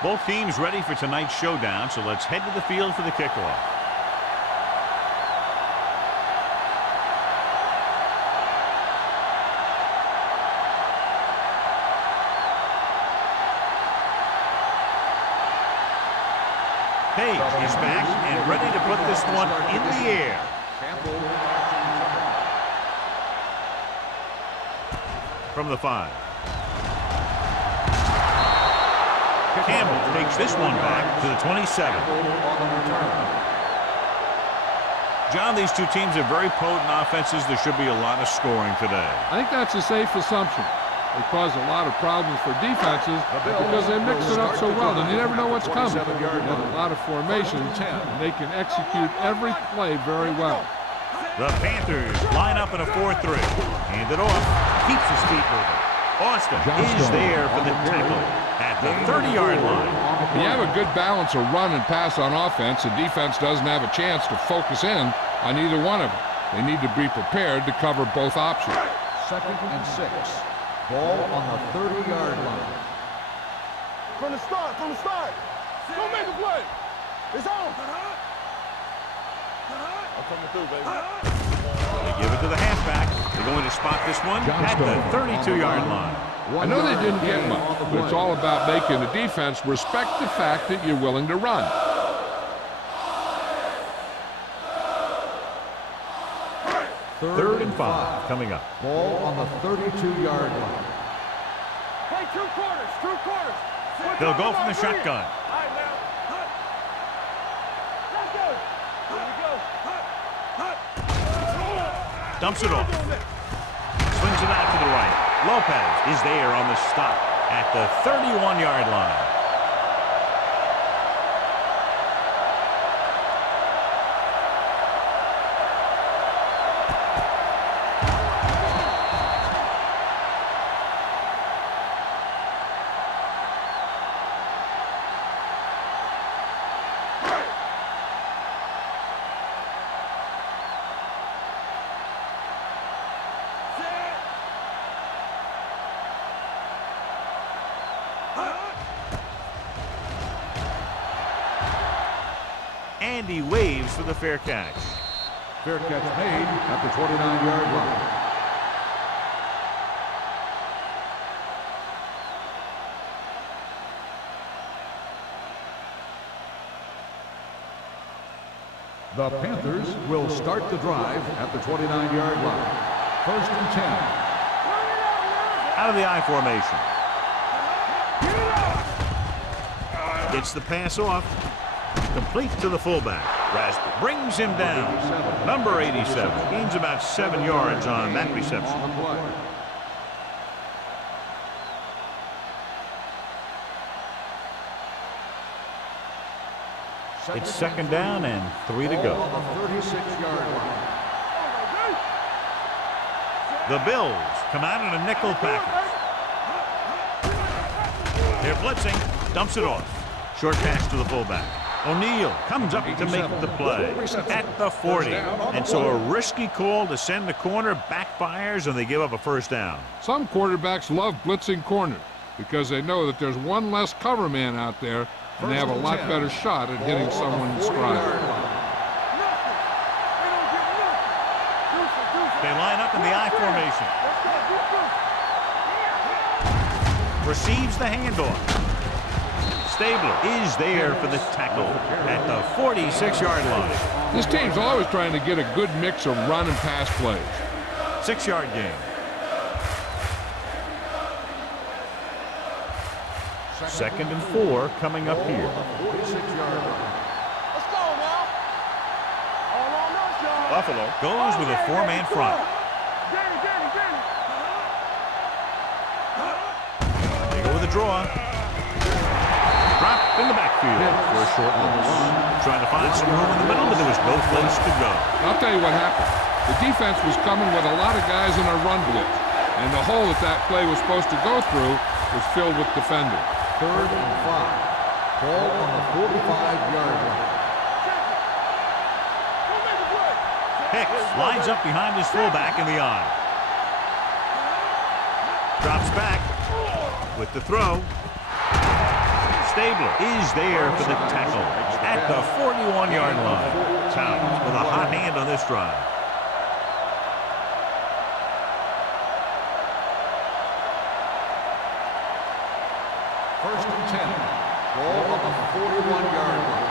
Both teams ready for tonight's showdown, so let's head to the field for the kickoff. Page is back and ready to put this one in the air. From the 5. Campbell takes this one back to the 27. John, these two teams are very potent offenses. There should be a lot of scoring today. I think that's a safe assumption. They cause a lot of problems for defenses because they mix it up so well, and you never know what's coming. They have a lot of formations, and they can execute every play very well. The Panthers line up in a 4-3. Hand it off. Keeps his feet moving. Austin is there for the tackle at the 30-yard line. When you have a good balance of run and pass on offense, the defense doesn't have a chance to focus in on either one of them. They need to be prepared to cover both options. 2nd and 6. Ball on the 30-yard line. From the start. Go make a play. It's on. I'm coming through, baby. They give it to the halfback. They're going to spot this one at the 32-yard line. I know they didn't get much, but it's all about making the defense respect the fact that you're willing to run. Third and 5 coming up. Ball on the 32-yard line. Play two quarters. They'll go from the shotgun. All right, now. Let's go. Here we go. Dumps it off. Swings it out to the right. Lopez is there on the stop at the 31-yard line. And he waves for the fair catch. Fair catch made at the 29-yard line. The Panthers will start the drive at the 29-yard line. 1st and 10. Out of the I formation. Gets the pass off. Complete to the fullback. Rasper brings him down. Number 87 gains about 7 yards on that reception. It's 2nd down and 3 to go. The Bills come out in a nickel package. They're blitzing. Dumps it off. Short pass to the fullback. O'Neal comes up to make the play at the 40. And so a risky call to send the corner backfires, and they give up a 1st down. Some quarterbacks love blitzing corners because they know that there's one less cover man out there, and they have a lot better shot at hitting someone in stride. They line up in the I formation. Receives the handoff. Stabler is there for the tackle at the 46-yard line. This team's always trying to get a good mix of run and pass plays. 6-yard gain. 2nd and 4 coming up here. Let's go now. All on us, y'all. Buffalo goes with a 4-man front. They go with a draw. Drop in the backfield for a short run. Trying to find some room in the middle, but there was no place to go. I'll tell you what happened. The defense was coming with a lot of guys in a run blitz, and the hole that play was supposed to go through was filled with defenders. 3rd and 5. Ball on the 45-yard line. Hicks lines up behind his fullback in the I. Drops back with the throw. Stabler is there for the tackle at the 41-yard line. Towns with a hot hand on this drive. First and 10. Ball on the 41-yard line.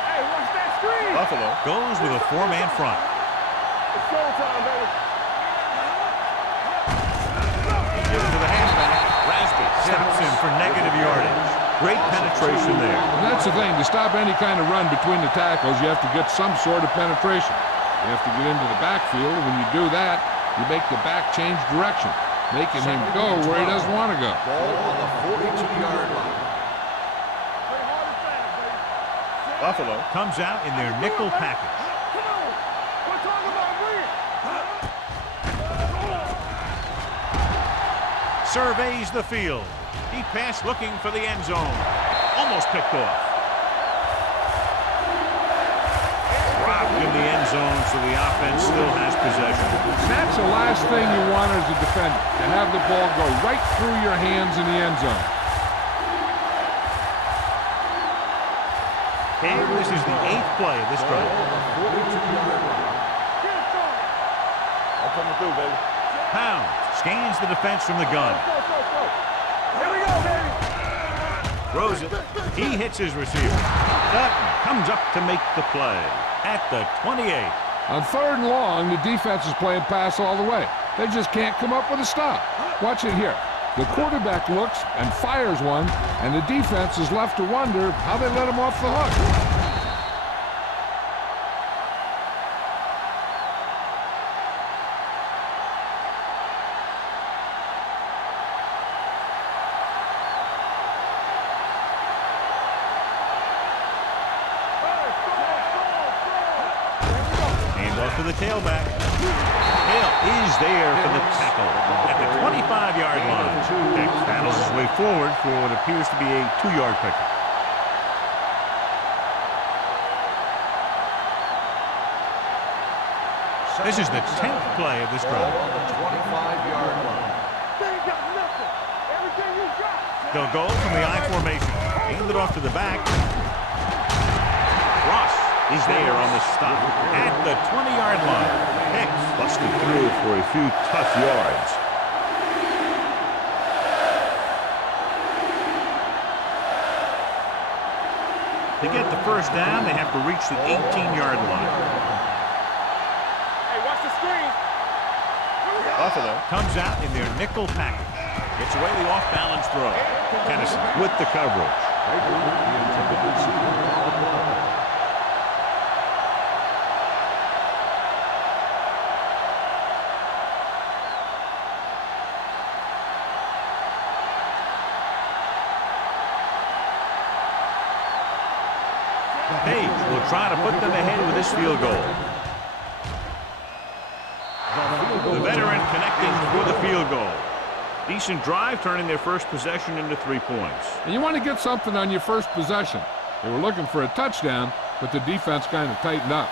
Hey, watch that screen. Buffalo goes with a 4-man front. It's showtime, baby. Give it to the halfback. Rasby steps in for negative yardage. Great penetration there. And that's the thing. To stop any kind of run between the tackles, you have to get some sort of penetration. You have to get into the backfield. When you do that, you make the back change direction, making him go where he doesn't want to go. Ball on the 42-yard line. Play hard and fast, baby. Buffalo comes out in their nickel package. Come on. We're talking about win. Surveys the field. Deep pass looking for the end zone. Almost picked off. Dropped in the end zone, so the offense still has possession. That's the last thing you want as a defender, to have the ball go right through your hands in the end zone. And this is the 8th play of this drive. I'm coming through, baby. Pound scans the defense from the gun. Go. Here we go, baby. Throws it. He hits his receiver. Sutton comes up to make the play at the 28. On 3rd and long, the defense is playing pass all the way. They just can't come up with a stop. Watch it here. The quarterback looks and fires one, and the defense is left to wonder how they let him off the hook. To the tailback. Hill is there for the tackle at the 25-yard line. Hicks paddles his way forward for what appears to be a 2-yard pickup. This is the 10th play of this drive. On the 25-yard line. They ain't got nothing. Everything you got. They'll go from the I formation. Hand it off to the back. Ross is there on the stop at the 20-yard line. Hicks busted through for a few tough yards. To get the first down, they have to reach the 18-yard line. Hey, watch the screen. Buffalo comes out in their nickel package. Gets away the off-balance throw. Tennessee with the coverage. Page will try to put them ahead with this field goal. The veteran connecting for the field goal. Decent drive, turning their first possession into 3 points. And you want to get something on your first possession. They were looking for a touchdown, but the defense kind of tightened up.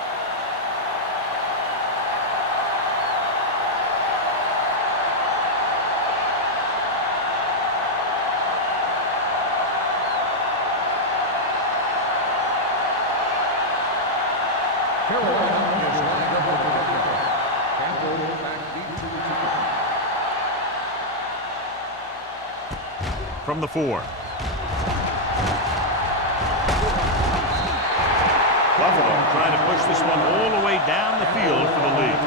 From the 4. Buffalo trying to push this one all the way down the field for the lead.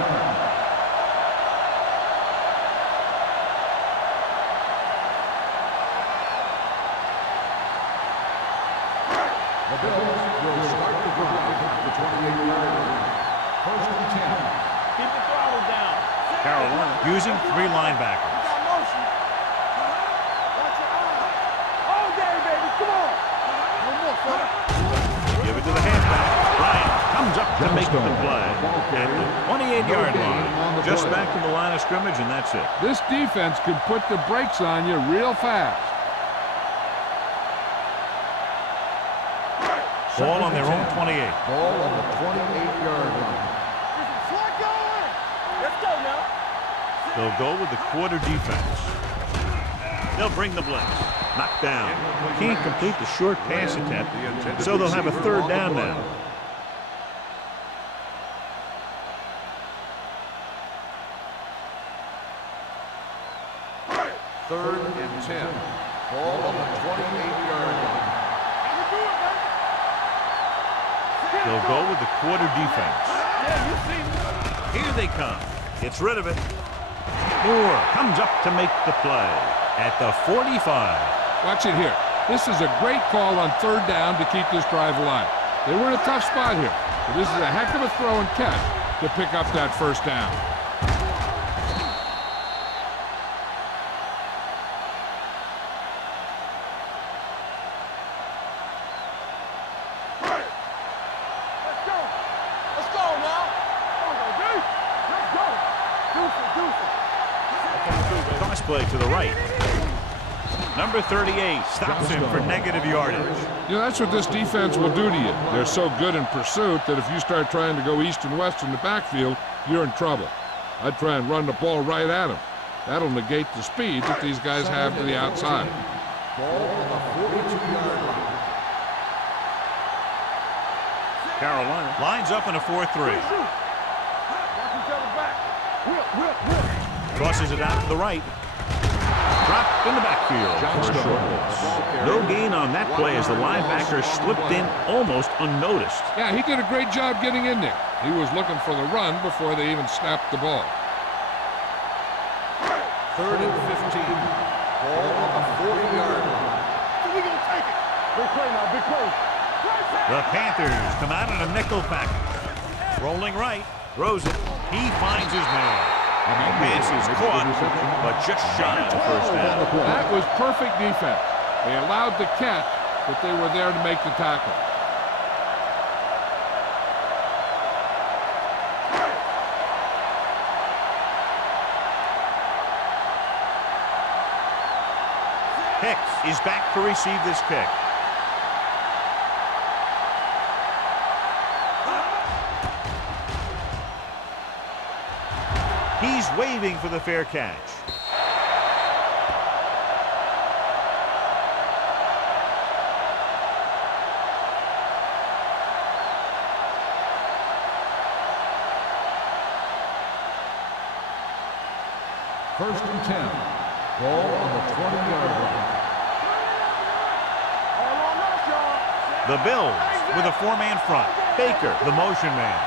The Bills will start the drive at the 28-yard line. First and 10. Keep the throttle down. Carolina using 3 linebackers. You got motion. Watch your eyes. All day, baby. Come on. No more, fella. Give it to the halfback. Bryant comes up to make the play at the 28-yard line. Just back to the line of scrimmage, and that's it. This defense could put the brakes on you real fast. Ball on their own 28. Ball on the 28-yard line. Slot going. Let's go now. They'll go with the quarter defense. They'll bring the blitz. Knocked down. Can't complete the short pass attempt, so they'll have a third down now. Third and 10. Ball on the 28-yard line. They'll go with the quarter defense. Here they come. Gets rid of it. Moore comes up to make the play at the 45. Watch it here. This is a great call on third down to keep this drive alive. They were in a tough spot here, but this is a heck of a throw and catch to pick up that first down. Cross play to the right. Number 38 stops him for negative yardage. You know, that's what this defense will do to you. They're so good in pursuit that if you start trying to go east and west in the backfield, you're in trouble. I'd try and run the ball right at them. That'll negate the speed that these guys have to the outside. Ball on the 42-yard line. Carolina lines up in a 4-3. Crosses it out to the right. Dropped in the backfield for a short loss. No gain on that play as the linebacker slipped in almost unnoticed. Yeah, he did a great job getting in there. He was looking for the run before they even snapped the ball. Third and 15. Ball on the 40-yard line. We're going to take it. Big play now, big play. The Panthers come out in a nickel pack. Rolling right, throws it. He finds his man. Pass is caught, but just shy of the first down. That was perfect defense. They allowed the catch, but they were there to make the tackle. Hicks is back to receive this kick. He's waving for the fair catch. First and 10. Ball on the 20-yard line. The Bills with a four-man front. Baker, the motion man.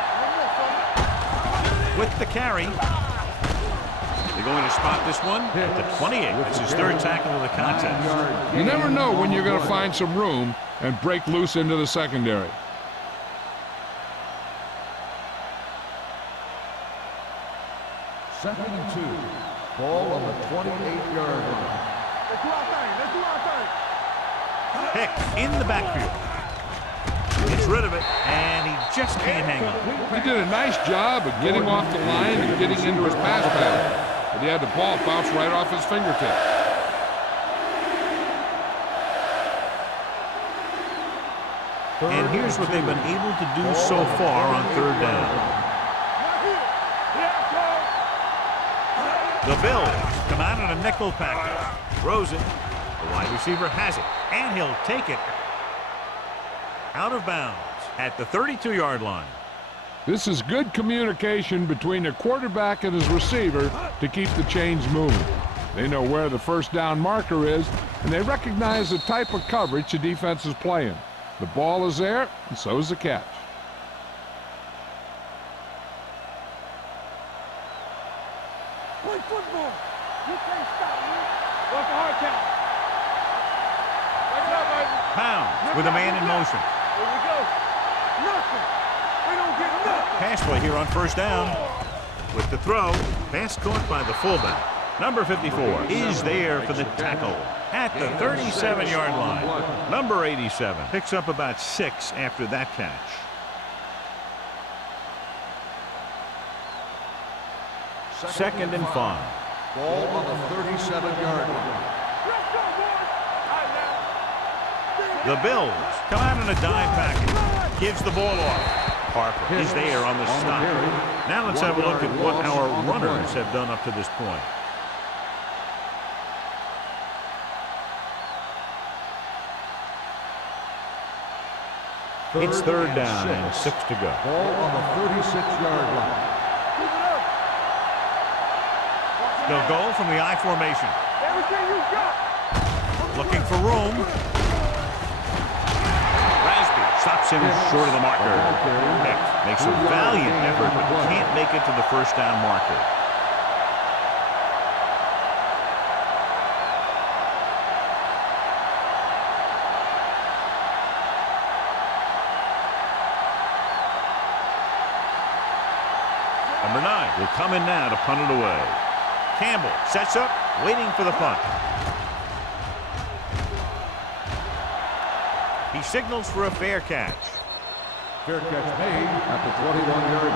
With the carry. They're going to spot this one at the 28. It's his third tackle of the contest. You never know when you're going to find some room and break loose into the secondary. Second and 2. Ball on the 28-yard line. Hicks in the backfield. Gets rid of it, and he just can't hang on. He did a nice job of getting off the line and getting into his pass pattern. But he had the ball bounce right off his fingertips. And here's what they've been able to do so far on third down. The Bills come out in a nickel package. Throws it. The wide receiver has it, and he'll take it out of bounds at the 32-yard line. This is good communication between the quarterback and his receiver to keep the chains moving. They know where the first down marker is, and they recognize the type of coverage the defense is playing. The ball is there, and so is the catch. Play football. You can't stop me. What's the hard count? Break it up, baby. Pounds with a man in motion. Here we go. Nothing. We don't get nothing. Pass play here on first down. With the throw, pass caught by the fullback. Number 54 is there for the tackle at the 37-yard line. Number 87 picks up about 6 after that catch. Second and 5. Ball on the 37-yard line. Let's go, boys. All right, now. The Bills come out in a dive package. Gives the ball off. Harper is there on the stop. Now let's have a look at what our runners have done up to this point. It's third down and 6 to go. Ball on the 36-yard line. They'll go from the I formation. Everything you got. Looking for room. Rasby stops him short of the marker. Heck makes a valiant effort, but can't make it to the first down marker. Number 9 will come in now to punt it away. Campbell sets up, waiting for the punt. He signals for a fair catch. Fair catch made at the 21-yard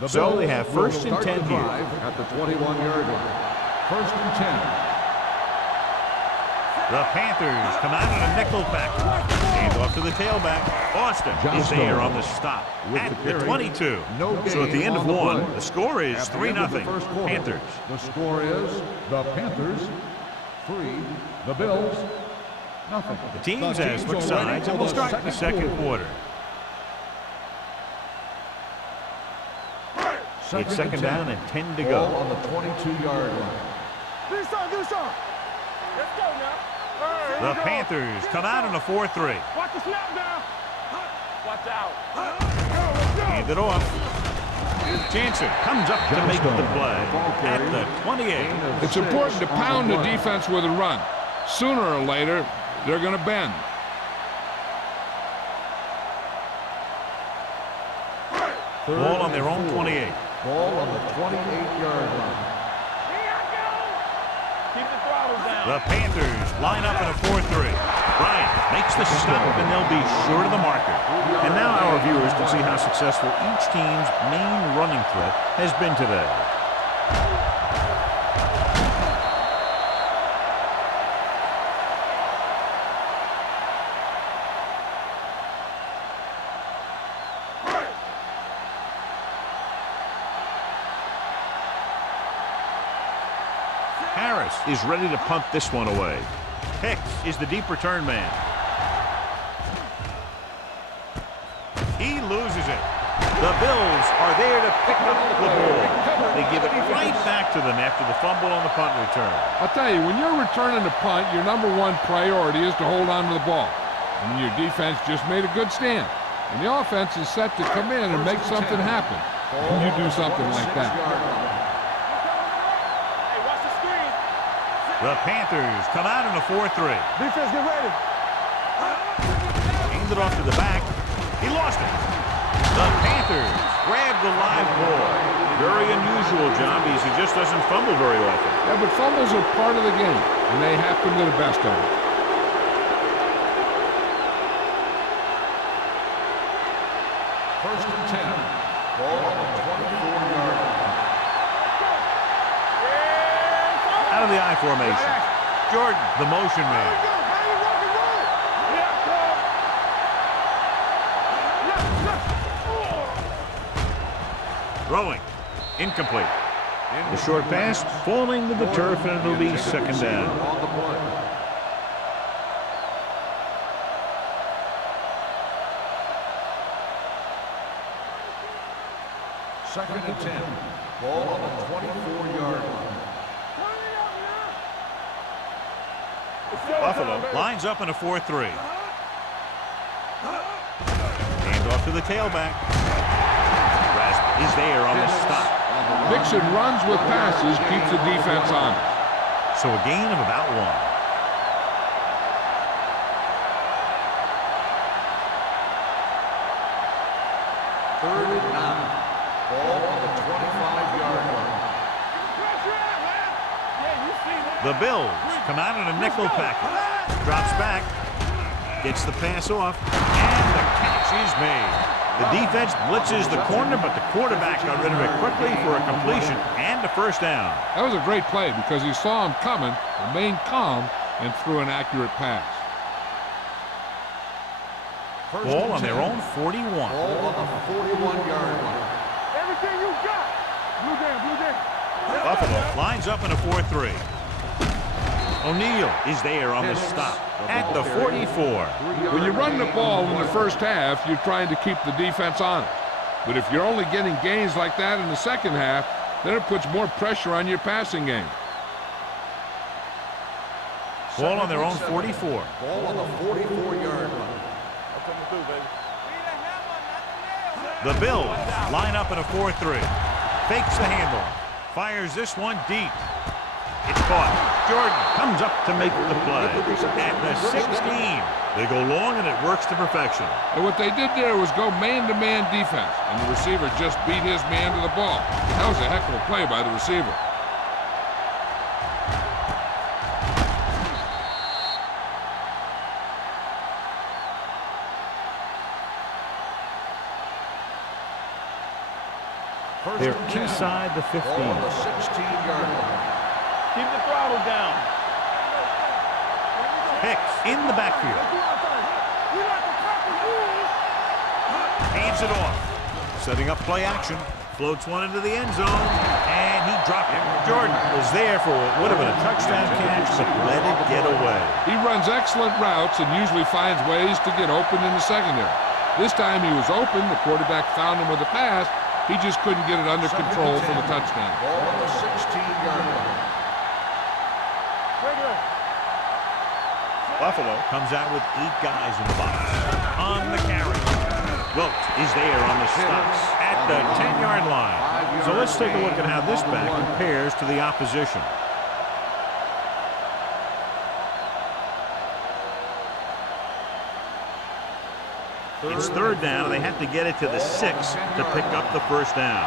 line. So they have first and 10 here. At the 21-yard line. First and 10. The Panthers come out in a nickel pack. Hand off to the tailback. Austin is there on the stop at the 22. So at the end of one, the score is 3-0 Panthers. The score is the Panthers 3, the Bills nothing. The teams have switched sides and will start the second quarter. It's second down and 10 to go. On the 22-yard line. Do some. Let's go now. The Panthers come out in a 4-3. Watch the snap now. Watch out. Hand it off. Jansen comes up to make the play at the 28. It's important to pound the defense with a run. Sooner or later, they're going to bend. Ball on their own 28. Ball on the 28-yard line. Keep the throttles down. The Panthers line up in a 4-3. Bryant makes the stop, and they'll be short of the marker. And now our viewers can see how successful each team's main running threat has been today. Harris is ready to punt this one away. Hicks is the deep return man. He loses it. The Bills are there to pick up the ball. They give it right back to them after the fumble on the punt return. I'll tell you, when you're returning a punt, your number one priority is to hold on to the ball. And your defense just made a good stand. And the offense is set to come in and make something happen. And you do something like that. The Panthers come out in a 4-3. Defense, get ready. Aimed it off to the back. He lost it. The Panthers grab the live ball. Very unusual, John, because he just doesn't fumble very often. Yeah, but fumbles are part of the game, and they happen to the best of them. First and 10. Ball on the 24-yard line. Out of the I formation. Jordan, the motion man. Throwing. Incomplete. The short pass falling to the turf, and it'll be second down. On the play. Second and 10. Ball on the 24-yard line. Buffalo lines up in a 4-3. Hand off to the tailback. Rasp is there on the stop. Mixing runs with passes keeps the defense on. So a gain of about 1. Third and 9. Ball on the 25-yard line. The Bills come out in a nickel package. Drops back. Gets the pass off. And the catch is made. The defense blitzes the corner, but the quarterback got rid of it quickly for a completion and a first down. That was a great play because he saw him coming, remained calm, and threw an accurate pass. Ball on their own 41. Ball on the 41-yard line. Everything you Blue game, blue game. Buffalo lines up in a 4-3. O'Neal is there on the stop at the 44. When you run the ball in the first half, you're trying to keep the defense honest. But if you're only getting gains like that in the second half, then it puts more pressure on your passing game. Ball on their own 44. Ball on the 44-yard line. That's what we do, baby. The Bills line up in a 4-3. Fakes the handle. Fires this one deep. It's caught. Jordan comes up to make the play. At the 16. They go long and it works to perfection. And what they did there was go man-to-man defense, and the receiver just beat his man to the ball. That was a heck of a play by the receiver. They're inside the 15. Ball on the 16-yard line. Keep the throttle down. Hicks in the backfield. Hands it off. Setting up play action. Floats one into the end zone. And he dropped it. Jordan was there for what would have been a touchdown catch, but let it get away. He runs excellent routes and usually finds ways to get open in the secondary. This time he was open. The quarterback found him with a pass. He just couldn't get it under control for the touchdown. Ball on the 16-yard line. Buffalo comes out with 8 guys in the box. On the carry. Wilkes is there on the stops at the 10-yard line. So let's take a look at how this back compares to the opposition. It's third down, and they have to get it to the 6 to pick up the first down.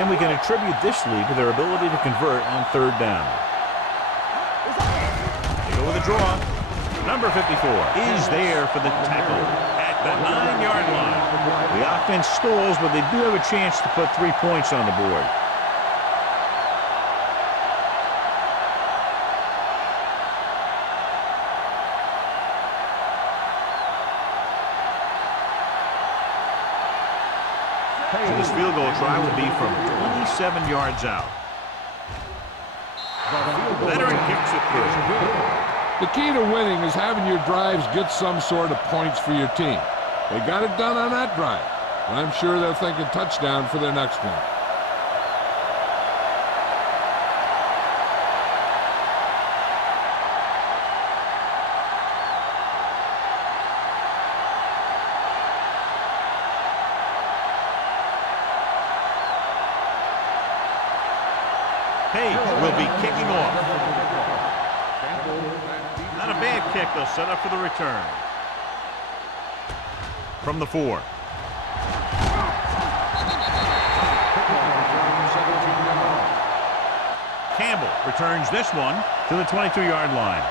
And we can attribute this lead to their ability to convert on third down. They go with a draw. Number 54 is there for the tackle at the 9-yard line. The offense stalls, but they do have a chance to put 3 points on the board. So this field goal try will be from 27 yards out. Veteran kicks it through. The key to winning is having your drives get some sort of points for your team. They got it done on that drive, and I'm sure they're thinking touchdown for their next one. Page will be kicking off. Not a bad kick. They'll set up for the return. From the 4. Campbell returns this one to the 22-yard line.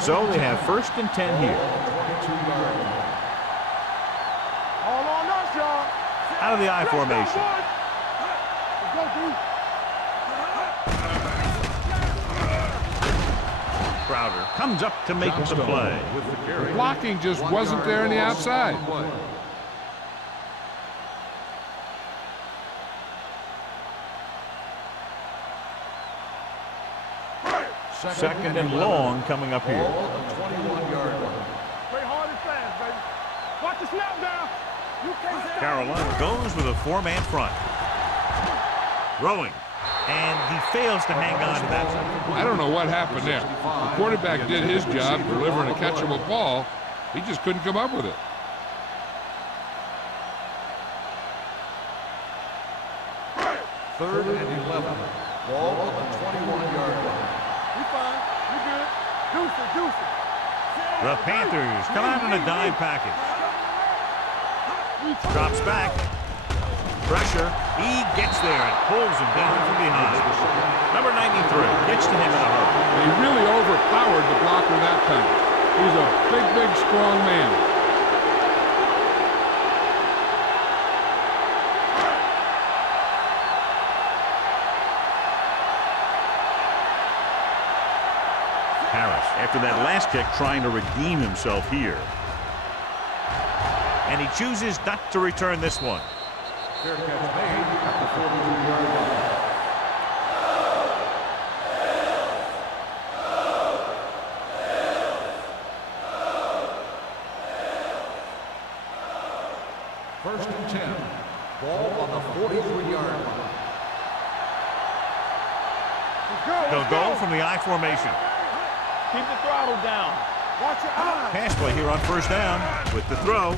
So they have first and 10 here. All on us, y'all. Out of the I formation. Let's go, dude. Crowder comes up to make the play. The blocking just wasn't there on the outside. Second and long coming up here. Twenty-one-yard line. Play hard and fast, baby. Watch the snap down. You can't say Carolina goes with a 4-man front. Throwing. And he fails to hang on to that one. I don't know what happened there. The quarterback did his job delivering a catchable ball. He just couldn't come up with it. Third and 11. Ball on the 21-yard line. You fine. You good. Deuce it, deuce it. The Panthers come out in a dime package. Drops back. Pressure. He gets there and pulls him down from behind. Number 93 gets to him in a hurry. He really overpowered the blocker that time. He's a big, big, strong man. Harris, after that last kick, trying to redeem himself here. And he chooses not to return this one. Fair catch made at the 42-yard line. First and 10. Ball on the 43-yard line. They'll go from the I formation. Keep the throttle down. Watch your eyes. Pass play here on first down with the throw.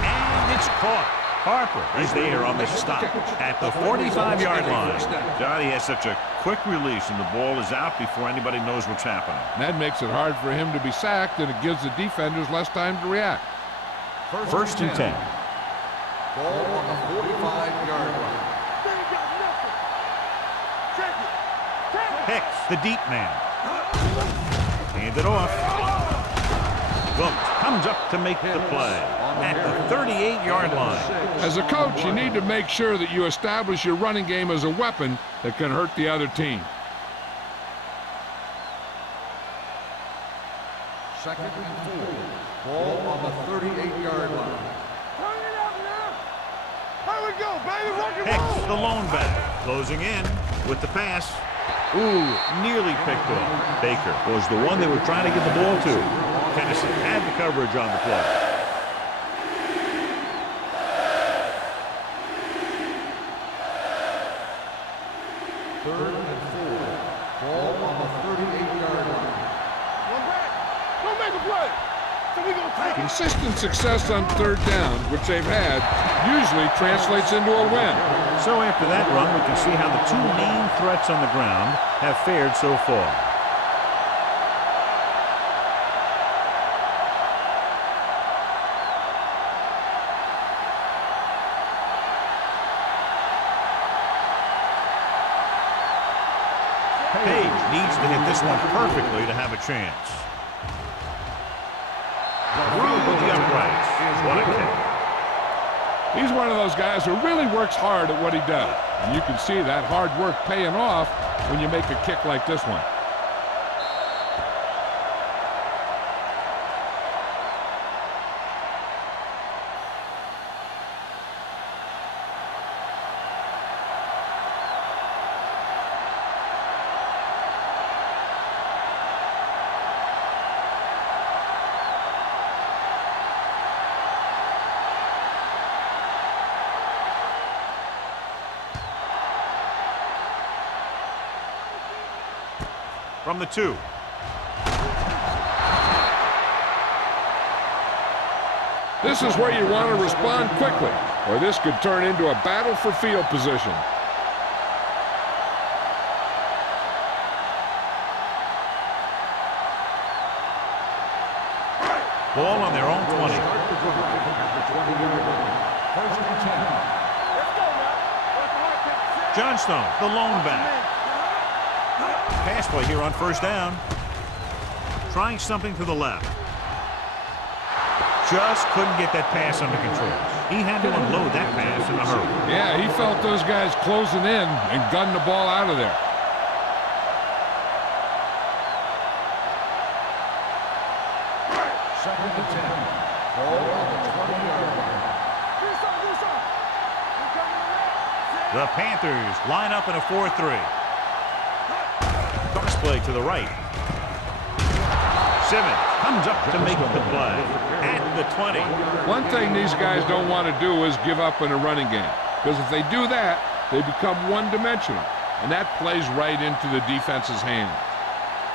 And it's caught. Harper is there on the stop at the 45-yard line. Johnny has such a quick release, and the ball is out before anybody knows what's happening. That makes it hard for him to be sacked, and it gives the defenders less time to react. First and 10. Ball on the 45-yard line. They ain't got nothing. Check it. Hicks, the deep man. Hand it off. Vogt comes up to make the play at the 38-yard line. As a coach, you need to make sure that you establish your running game as a weapon that can hurt the other team. Second and 4. Ball on the 38-yard line. Turn it up now. Here we go, baby. Rock and Hicks, roll. the lone back, closing in with the pass. Ooh, nearly picked off. Baker was the one they were trying to get the ball to. Tennessee had the coverage on the play. Third and 4. Ball on the 38-yard line. One back. Don't make a play. So we gonna take it. Consistent success on third down, which they've had, usually translates into a win. So after that run, we can see how the two main threats on the ground have fared so far. Page needs to hit this one perfectly to have a chance. Through the uprights. What a kick. He's one of those guys who really works hard at what he does. And you can see that hard work paying off when you make a kick like this one. From the 2. This is where you want to respond quickly, or this could turn into a battle for field position. Ball on their own 20. Start the drive at the 20-yard line. First and 10. Let's go now. Watch the hard count. Johnstone, the lone back. Pass play here on first down. Trying something to the left. Just couldn't get that pass under control. He had to unload that pass in a hurry. Yeah, he felt those guys closing in and gunned the ball out of there. Second and 10. Ball on the 20-yard line. Do something, do something. You coming around? The Panthers line up in a 4-3. Cross play to the right. Simmons comes up to make the play at the 20. One thing these guys don't want to do is give up in a running game, because if they do that, they become one-dimensional, and that plays right into the defense's hands.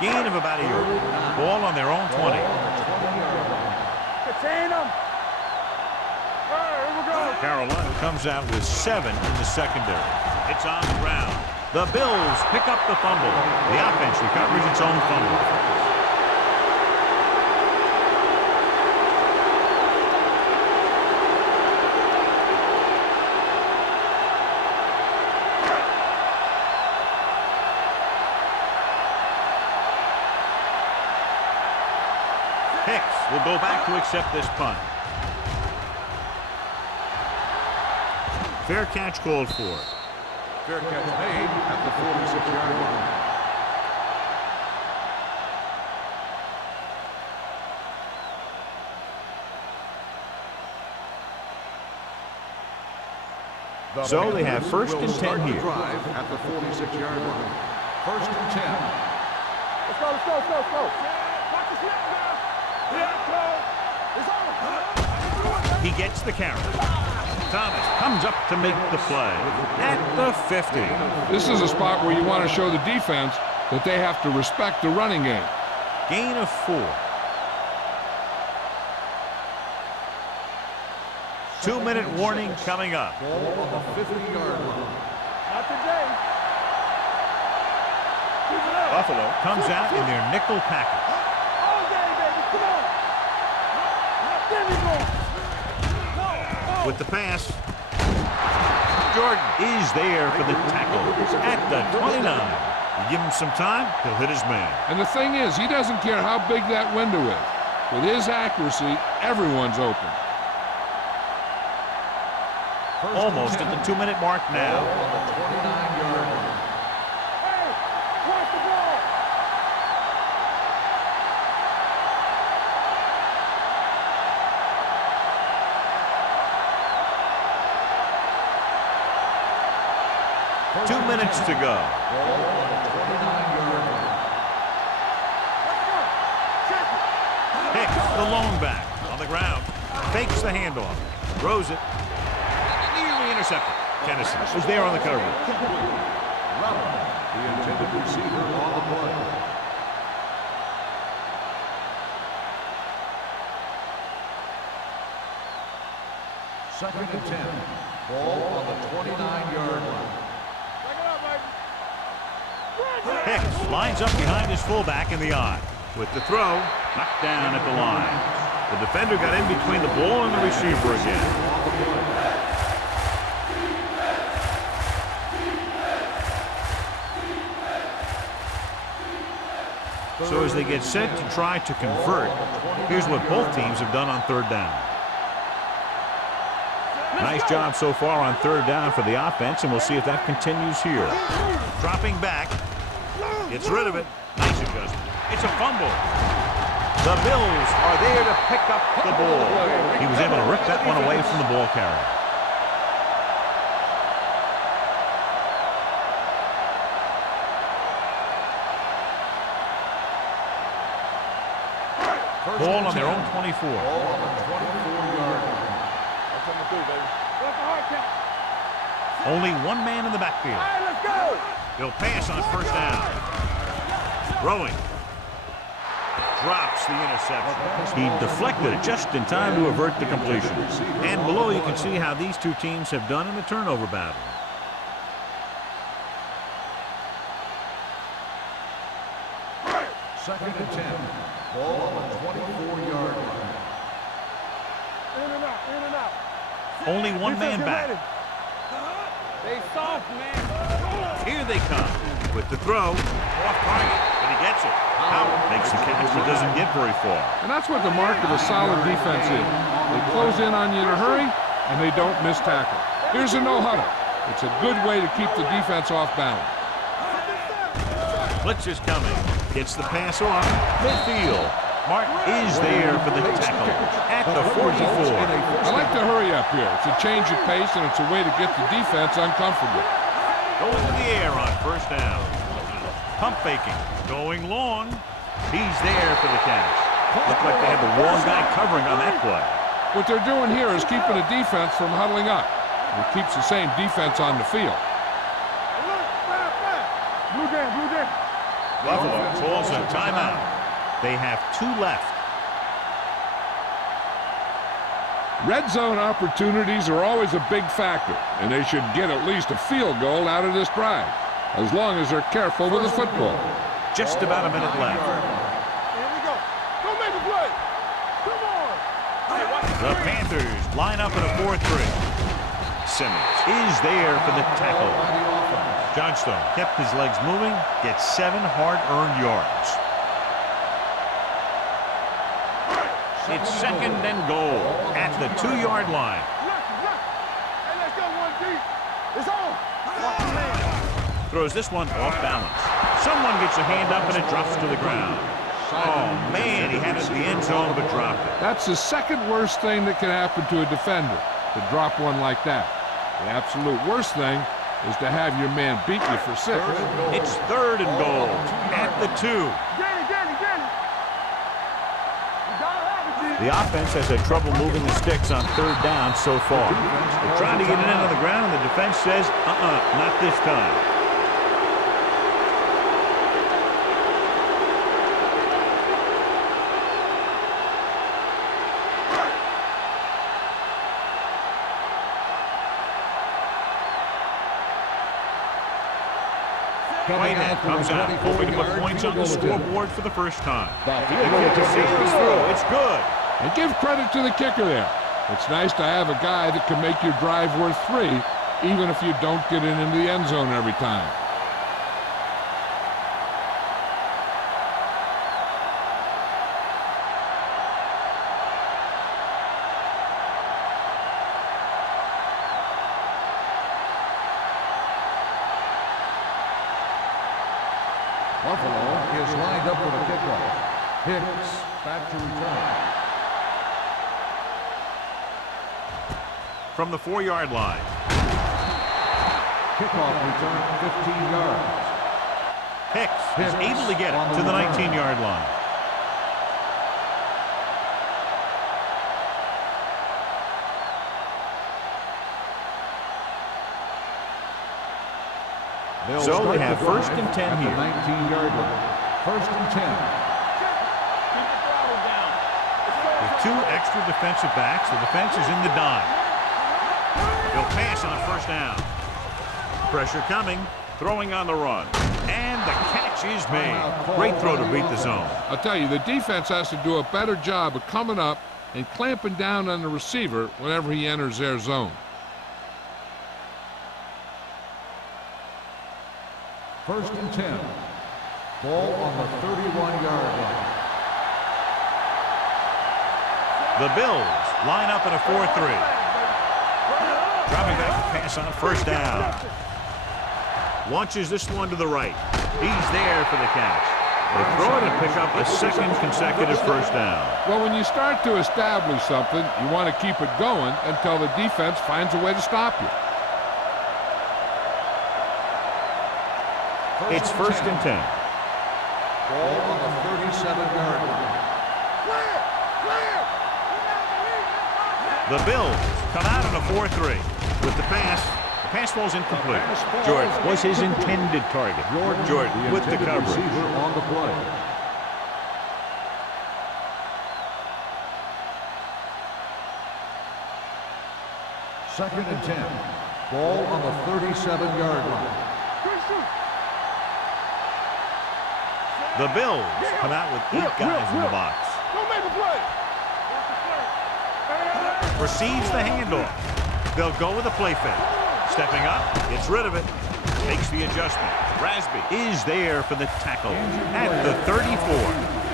Gain of about a yard. Ball on their own 20. Contain them. All right, here we go. Carolina comes out with 7 in the secondary. It's on the ground. The Bills pick up the fumble. The offense recovers its own fumble. Hicks will go back to accept this punt. Fair catch called for. Fair catch made at the 46-yard line. So they have first and 10 here. Drive at the 46-yard line. First and 10. Let's go, let's go, let's go, let's go. Watch the snap now. It's over. He gets the carry. Thomas comes up to make the play at the 50. This is a spot where you want to show the defense that they have to respect the running game. Gain of 4. 2-minute warning coming up. Ball on the 50-yard line. Not today. Buffalo comes out in their nickel package. All day, baby. Come on. There we go. With the pass, Jordan is there for the tackle at the 29. You give him some time, he'll hit his man. And the thing is, he doesn't care how big that window is. With his accuracy, everyone's open. Almost at the 2-minute mark now. On the 29-yard line. Hey, watch the ball. First 2 and minutes 10. to go. Ball on the 29-yard line. Let's go. Check it. Hicks, the lone back, on the ground. Fakes the handoff. Throws it. Nearly intercepted. Tennessee was there on the coverage. Relevant, the intended receiver on the play. Second and 10. Ball on the 29-yard line. Check it out, baby. Hicks lines up behind his fullback in the eye. With the throw, knocked down at the line. The defender got in between the ball and the receiver again. So as they get set to try to convert, here's what both teams have done on third down. Nice job so far on third down for the offense, and we'll see if that continues here. Dropping back, gets rid of it. Nice adjustment. It's a fumble. The Bills are there to pick up the ball. He was able to rip that one away from the ball carrier. Ball on their own 24. Ball on the 24-yard line. That's coming through, baby. What's the hard count? Only one man in the backfield. All right, let's go. He'll pass on first down. Throwing. Drops the interception. He deflected it just in time to avert the completion. And below you can see how these two teams have done in the turnover battle. Second and 10. Ball on the 24-yard line. In and out, in and out. Only one man back. They soft, man. Here they come. With the throw. Off target, but he gets it. Howard makes the catch, but doesn't get very far. And that's what the mark of a solid defense is. They close in on you in a hurry, and they don't miss tackle. Here's a no-huddle. It's a good way to keep the defense off balance. Blitz is coming. Gets the pass off. Midfield. Mark is there for the tackle at the 44. I like to hurry up here. It's a change of pace, and it's a way to get the defense uncomfortable. Going in the air on first down. Pump faking. Going long. He's there for the catch. Looked like they had the wrong guy covering on that play. What they're doing here is keeping the defense from huddling up. It keeps the same defense on the field. Blue down, blue down. Buffalo calls a timeout. They have 2 left. Red zone opportunities are always a big factor, and they should get at least a field goal out of this drive, as long as they're careful with the football. Just about a minute left. Here we go. Go make a play. Come on. Hey, watch The Panthers line up in a 4-3. Simmons is there for the tackle. Johnstone kept his legs moving, gets 7 hard-earned yards. It's second and goal at the 2-yard line. Hey, let's go one deep. It's on. Throws this one off balance. Someone gets a hand up and it drops to the ground. Oh, man, he had it in the end zone but dropped it. That's the second worst thing that can happen to a defender, to drop one like that. The absolute worst thing is to have your man beat you for 6. It's 3rd and goal at the 2. Get it. You gotta have it, G. The offense has had trouble moving the sticks on 3rd down so far. They're trying to get it in on the ground, and the defense says, not this time. Whitehead comes out, hoping to put points on the scoreboard for the first time. The kick sails through. It's good. And give credit to the kicker there. It's nice to have a guy that can make your drive worth 3, even if you don't get it into the end zone every time. Buffalo is lined up with a kickoff. Hicks back to return. From the 4-yard line. Kickoff return 15 yards. Hicks is able to get it to the 19-yard line. So they have 1st and 10 here. 19-yard line. 1st and 10. Keep the throttle down. With 2 extra defensive backs, the defense is in the dime. They'll pass on 1st down. Pressure coming, throwing on the run. And the catch is made. Great throw to beat the zone. I'll tell you, the defense has to do a better job of coming up and clamping down on the receiver whenever he enters their zone. 1st and 10. Ball on the 31-yard line. The Bills line up in a 4-3. Dropping back to pass on 1st down. Launches this one to the right. He's there for the catch. They throw it and pick up a 2nd consecutive 1st down. Well, when you start to establish something, you want to keep it going until the defense finds a way to stop you. It's 1st and 10. Ball on the 37-yard line. The Bills come out in a 4-3. With the pass falls incomplete. Jordan was his intended target. Jordan with the coverage. Receiver on the play. Second and 10. Ball on the 37-yard line. The Bills come out with 8 guys in the box. Don't make a play. Receives the handoff. They'll go with a play fake. Stepping up, gets rid of it, makes the adjustment. Rasby is there for the tackle at the 34.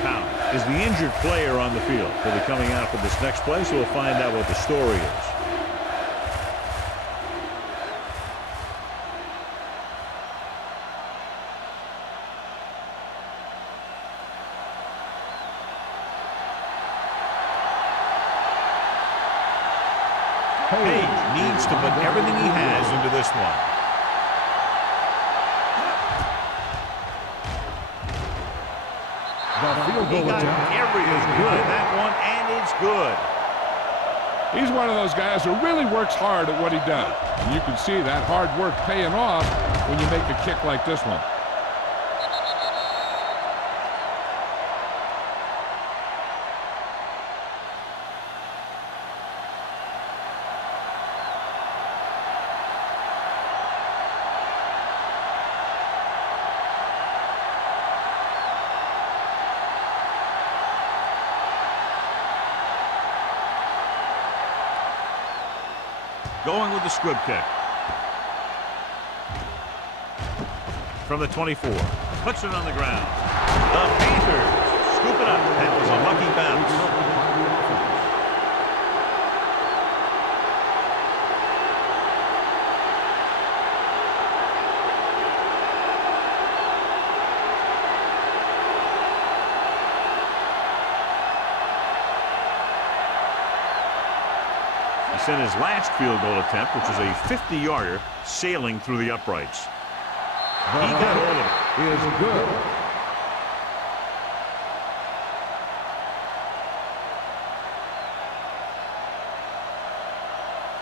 Now, is the injured player on the field? He'll be coming out for this next play, so we'll find out what the story is. Page needs to put everything he has into this one. He got areas behind that one, and it's good. He's one of those guys who really works hard at what he does. And you can see that hard work paying off when you make a kick like this one. Going with the squib kick. From the 24. Puts it on the ground. The Panthers scoop it up. That was a lucky bounce. He sent his last field goal attempt, which was a 50-yarder, sailing through the uprights. He got all of it. Is good.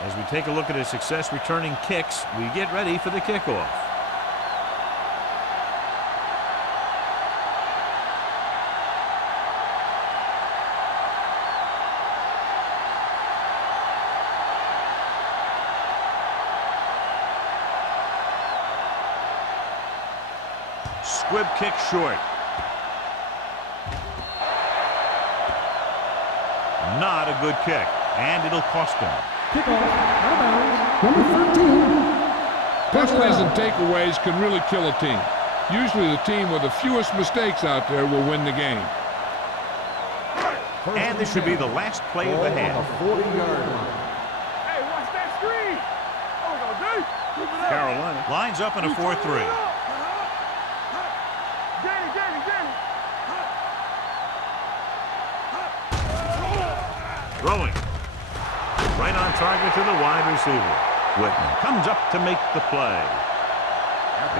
As we take a look at his success returning kicks, we get ready for the kickoff. Squib kick short. Not a good kick, and it'll cost him. Kickoff, out of bounds, number 13. Penalties and takeaways can really kill a team. Usually the team with the fewest mistakes out there will win the game. And this should be the last play of the half. 40-yard line. Hey, watch that screen. Oh, no, dude. Keep it up. Carolina lines up in a 4-3. Danny, Danny, Danny. Throwing. Right on target to the wide receiver. Whitman comes up to make the play.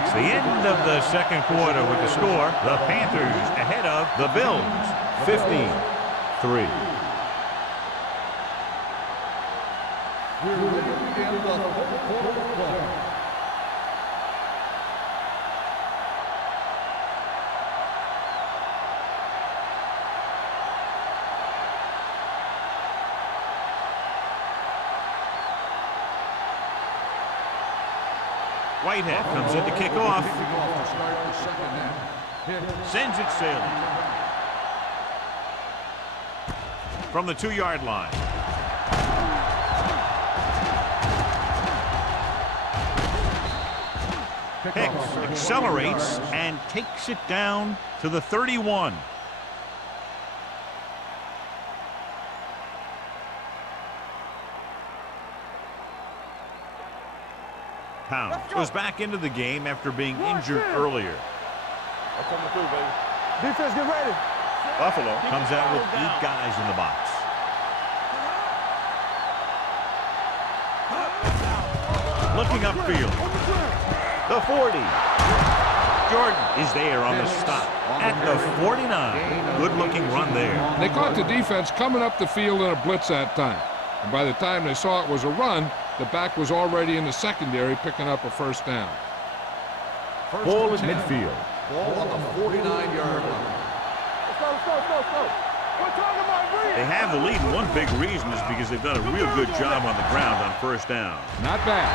It's the end of the second quarter with the score. The Panthers ahead of the Bills, 15-3. We're ready to begin the fourth quarter of play. Whitehead comes in to kick off. Kicking off to start the second half. Sends it sailing. From the 2-yard line. Hicks accelerates and takes it down to the 31. Pound goes back into the game after being injured earlier. That's coming through, baby. Defense, get ready. Buffalo comes out with 8 guys in the box. Looking upfield. The 40. Jordan is there on the stop at the 49. Good-looking run there. They caught the defense coming up the field in a blitz that time. And by the time they saw it was a run, the back was already in the secondary picking up a first down. Ball at midfield. Ball on the 49-yard line. Let's go, let's go, let's go, let's go. We're talking about breathing. They have the lead, and one big reason is because they've done a real good job on the ground on first down. Not bad.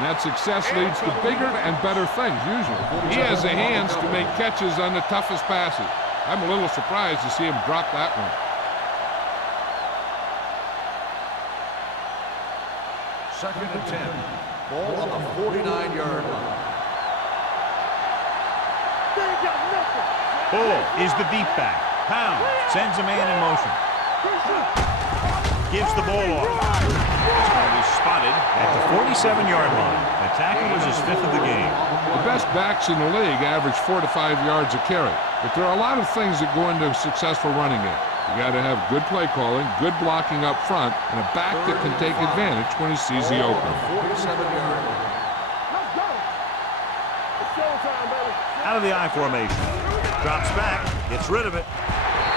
And that success leads to bigger and better things, usually. He has the hands to make catches on the toughest passes. I'm a little surprised to see him drop that one. Second and 10. Ball on the 49-yard line. They ain't got nothing. Ball is the deep back. Pound sends a man in motion. Gives the ball off. It's going to be spotted at the 47-yard line. The tackle was his 5th of the game. The best backs in the league average 4 to 5 yards a carry. But there are a lot of things that go into a successful running game. You got to have good play calling, good blocking up front, and a back that can take advantage when he sees the opening. 47-yard line. Let's go. It's showtime, baby. Out of the I formation. Drops back. Gets rid of it.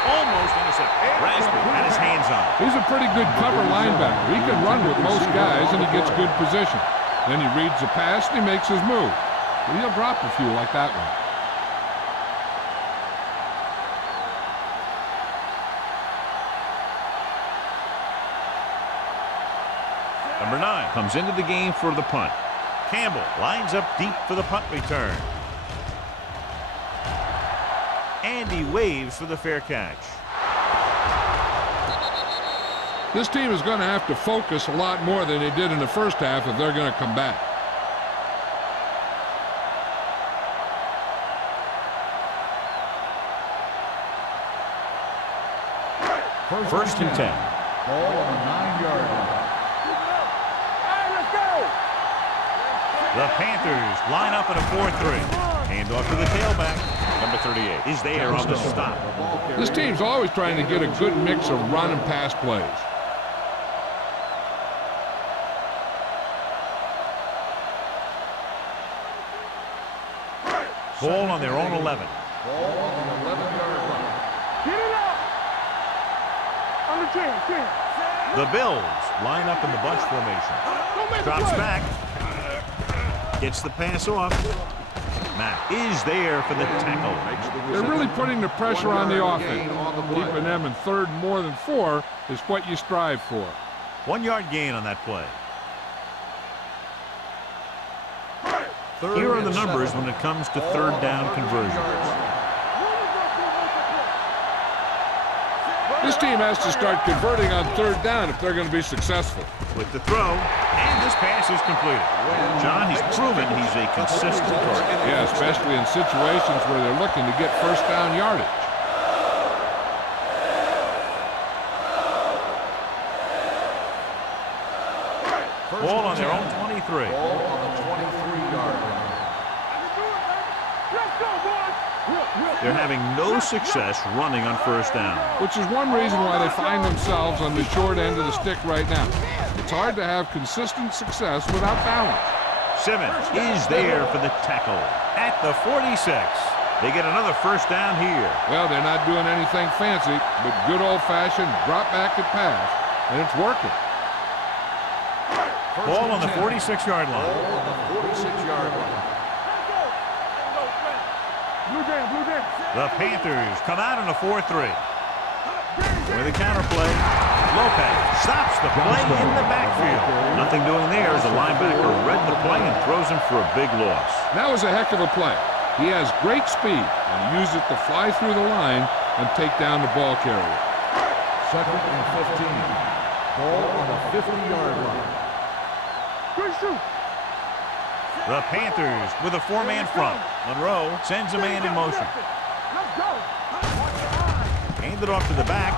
Almost intercepted. Raspberry had his hands on it. He's a pretty good cover linebacker. He can run with most guys, and he gets good position. Then he reads the pass, and he makes his move. But he'll drop a few like that one. Number 9 comes into the game for the punt. Campbell lines up deep for the punt return. And he waves for the fair catch. This team is going to have to focus a lot more than they did in the first half if they're going to come back. First and 10. Ball on the 9-yard line. Hey, let's go. The Panthers line up in a 4-3. Hand off to the tailback. Number 38 is there on the stop. This team's always trying to get a good mix of run and pass plays. Ball on their own 11. Ball on the 11-yard line. Get it up. On the 10. The Bills line up in the bunch formation. Don't make a Drops play. back. Gets the pass off. Matt is there for the tackle. They're really putting the pressure on the 1 yard offense. gain on the play. Keeping them in third and more than 4 is what you strive for. 1 yard gain on that play. Third Here are and the numbers 7. when it comes to third down conversions. This team has to start converting on third down if they're going to be successful. With the throw, and this pass is completed. John, he's proven he's a consistent target. Yeah, especially in situations where they're looking to get first down yardage. Ball on their own 23. Ball on the 23-yard line. Let's go, boys. They're having no success running on first down. Which is one reason why they find themselves on the short end of the stick right now. It's hard to have consistent success without balance. Simmons is there for the tackle at the 46. They get another first down here. Well, they're not doing anything fancy, but good old-fashioned drop back and pass, and it's working. Ball on the 46-yard line. Ball on the 46-yard line. Blue Jam. The Panthers come out in a 4-3. With a counterplay, Lopez stops the play in the backfield. Nothing doing there as the linebacker read the play and throws him for a big loss. That was a heck of a play. He has great speed, and he used it to fly through the line and take down the ball carrier. Second and 15. Ball on the 50-yard line. Good shoot. The Panthers with a 4-man front. Monroe sends a man in motion. Let's go. Handed off to the back.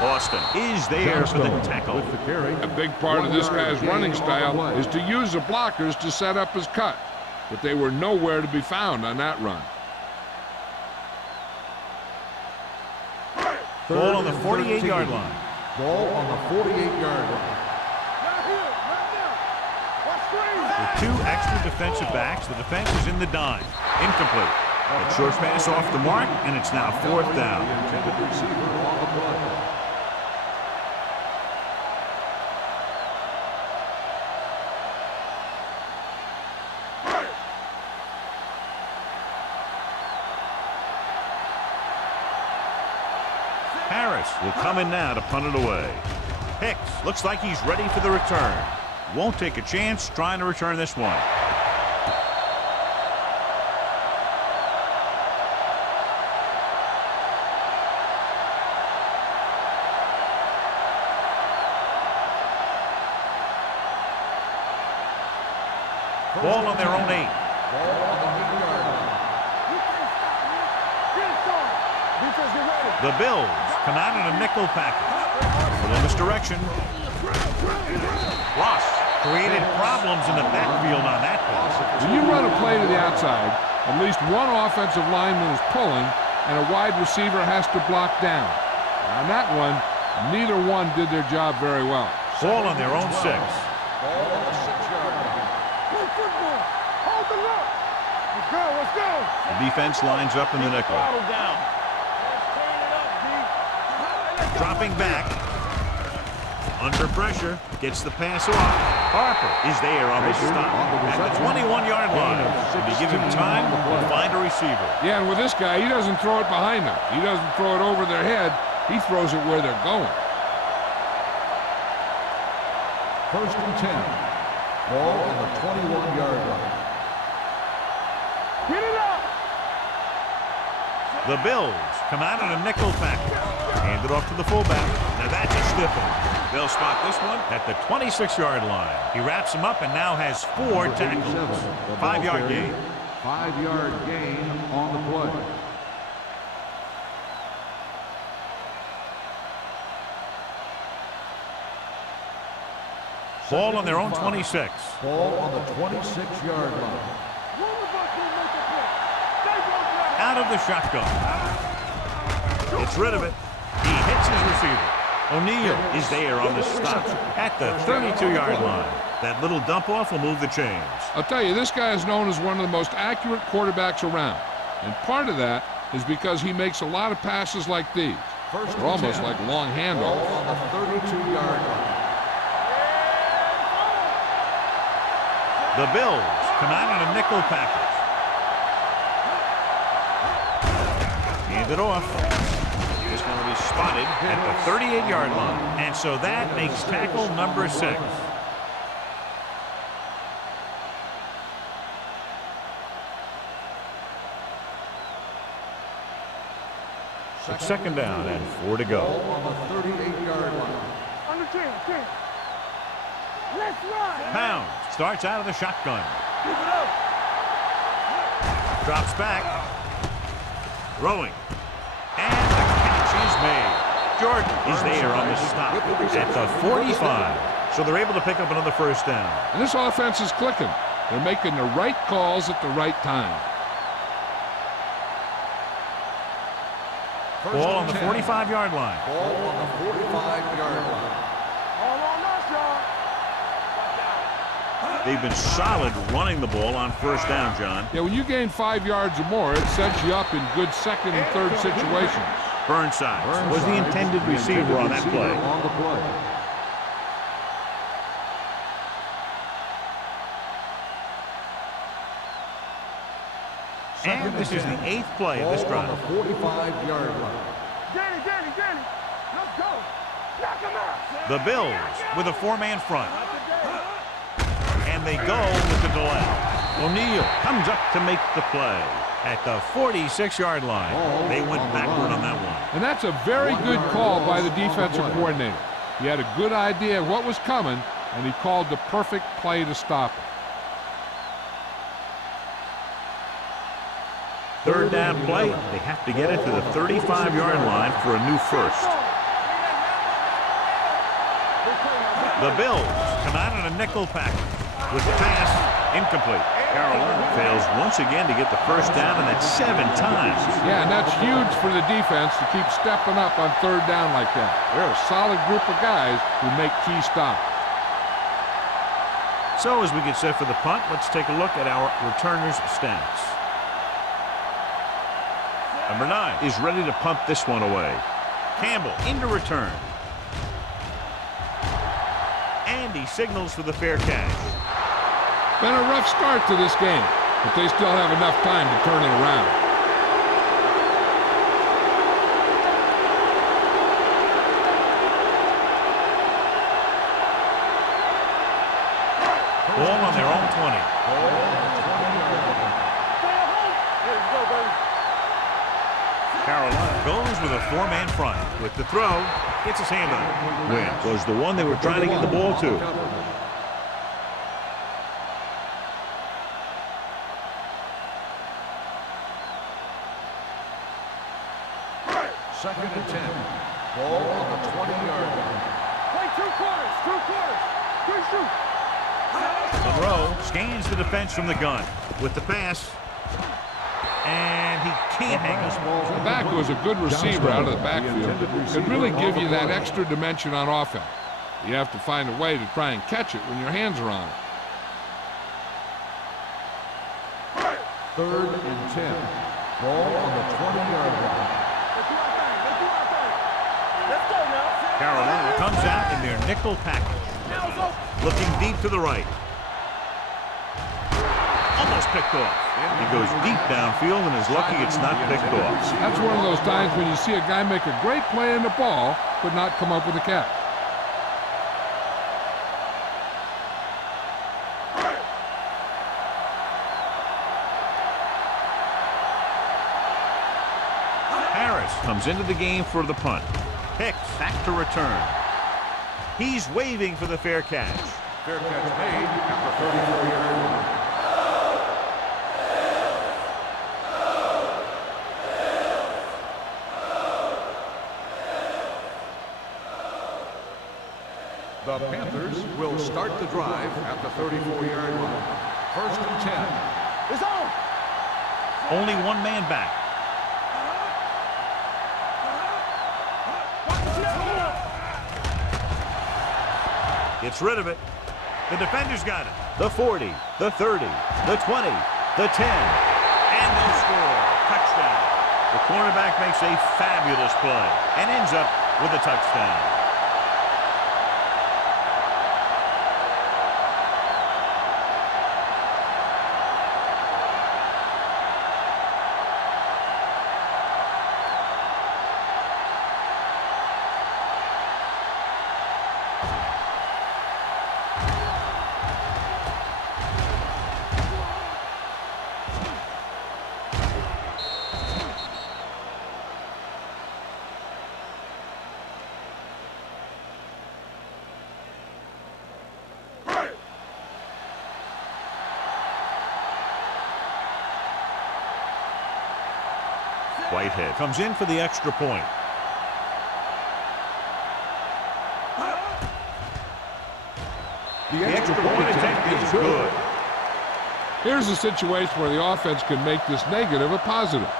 Austin is there for the tackle. With the carry. A big part of this guy's running style is to use the blockers to set up his cut, but they were nowhere to be found on that run. Ball on the 48-yard line. Ball on the 48-yard line. With 2 extra defensive backs, the defense is in the dime. Incomplete. A short pass off the mark, and it's now 4th down. Intended receiver on the play. Harris will come in now to punt it away. Hicks looks like he's ready for the return. Won't take a chance trying to return this one. Ball on their own 8. Ball on the 8-yard line. The Bills come out in a nickel package. With a misdirection. Ross created problems in the backfield on that pass. When you run a play to the outside, at least one offensive lineman is pulling, and a wide receiver has to block down. On that one, neither one did their job very well. Ball on their own 6. Ball on the 6-yard line. Play football. Hold the look. Let's go. The defense lines up in the nickel. Bottle down. Dropping back. Under pressure. Gets the pass off. Harper is there on the stop at the 21-yard line. They give him time to find a receiver. Yeah, and with this guy, he doesn't throw it behind them. He doesn't throw it over their head. He throws it where they're going. First and 10. Ball on the 21-yard line. Get it up. The Bills come out in a nickel package. Hand it off to the fullback. Now that's a stiff one. They'll spot this one at the 26-yard line. He wraps him up and now has 4 tackles. 5-yard gain. 5-yard gain on the play. Ball on their own 26. Ball on the 26-yard line. Out of the shotgun. Gets rid of it. He hits his receiver. O'Neal is there on the stop at the 32-yard line. That little dump off will move the chains. I'll tell you, this guy is known as one of the most accurate quarterbacks around. And part of that is because he makes a lot of passes like these. They're almost like long handoffs. On the 32-yard line. The Bills come out on a nickel package. Hand it off. Just going to be spotted at the 38-yard line. And so that makes tackle number 6. It's second down and 4 to go. On the 38-yard line. Under 10. Let's run. Pound starts out of the shotgun. Keep it up. Drops back. Throwing. And the catch is made. Jordan is there on the stop at the 45. So they're able to pick up another first down. And this offense is clicking. They're making the right calls at the right time. Ball on the 45-yard line. Ball on the 45-yard line. All on us, y'all. They've been solid running the ball on first down, John. Yeah, when you gain 5 yards or more, it sets you up in good second and third situations. Burnside was the intended receiver on that play. On the play. And this is the 8th play of this drive. On the 45-yard line. Danny. Let's go. Knock him out. The Bills with a 4-man front. And they go with the delay. O'Neal comes up to make the play at the 46-yard line. They went backward on that one. And that's a very good call by the defensive coordinator. He had a good idea of what was coming, and he called the perfect play to stop it. Third down play. They have to get it to the 35-yard line for a new first. The Bills come out in a nickel package with the pass incomplete. Carolina fails once again to get the first down, and that's 7 times. Yeah, and that's huge for the defense to keep stepping up on third down like that. They're a solid group of guys who make key stops. So as we get set for the punt, let's take a look at our returners' stats. Number 9 is ready to punt this one away. Campbell into return. And he signals for the fair catch. Been a rough start to this game, but they still have enough time to turn it around. Ball on their own 20. Carolina goes with a 4-man front. With the throw, gets his hand on it. Wentz was the one they were trying to get the ball to. Second and 10. Ball on the 20-yard line. Play 2 quarters. Good shoot. Monroe scans the defense from the gun. With the pass. And he can't hang this ball. The back was a good receiver out of the backfield. Could really give you that extra dimension on offense. You have to find a way to try and catch it when your hands are on it. Third and 10. Ball on the 20-yard line. Let's go now. Carolina comes out in their nickel package. Looking deep to the right. Almost picked off. He goes deep downfield and is lucky it's not picked off. That's one of those times when you see a guy make a great play in the ball, but not come up with a catch. Harris comes into the game for the punt. Hicks back to return. He's waving for the fair catch. Fair catch made at the 34-yard line. The Panthers will start the drive at the 34-yard line. First and 10. It's on. Only one man back. Gets rid of it. The defender's got it. The 40, the 30, the 20, the 10. And they'll score. The cornerback makes a fabulous play and ends up with a touchdown. Whitehead comes in for the extra point. The extra point attempt is good. Here's a situation where the offense can make this negative a positive.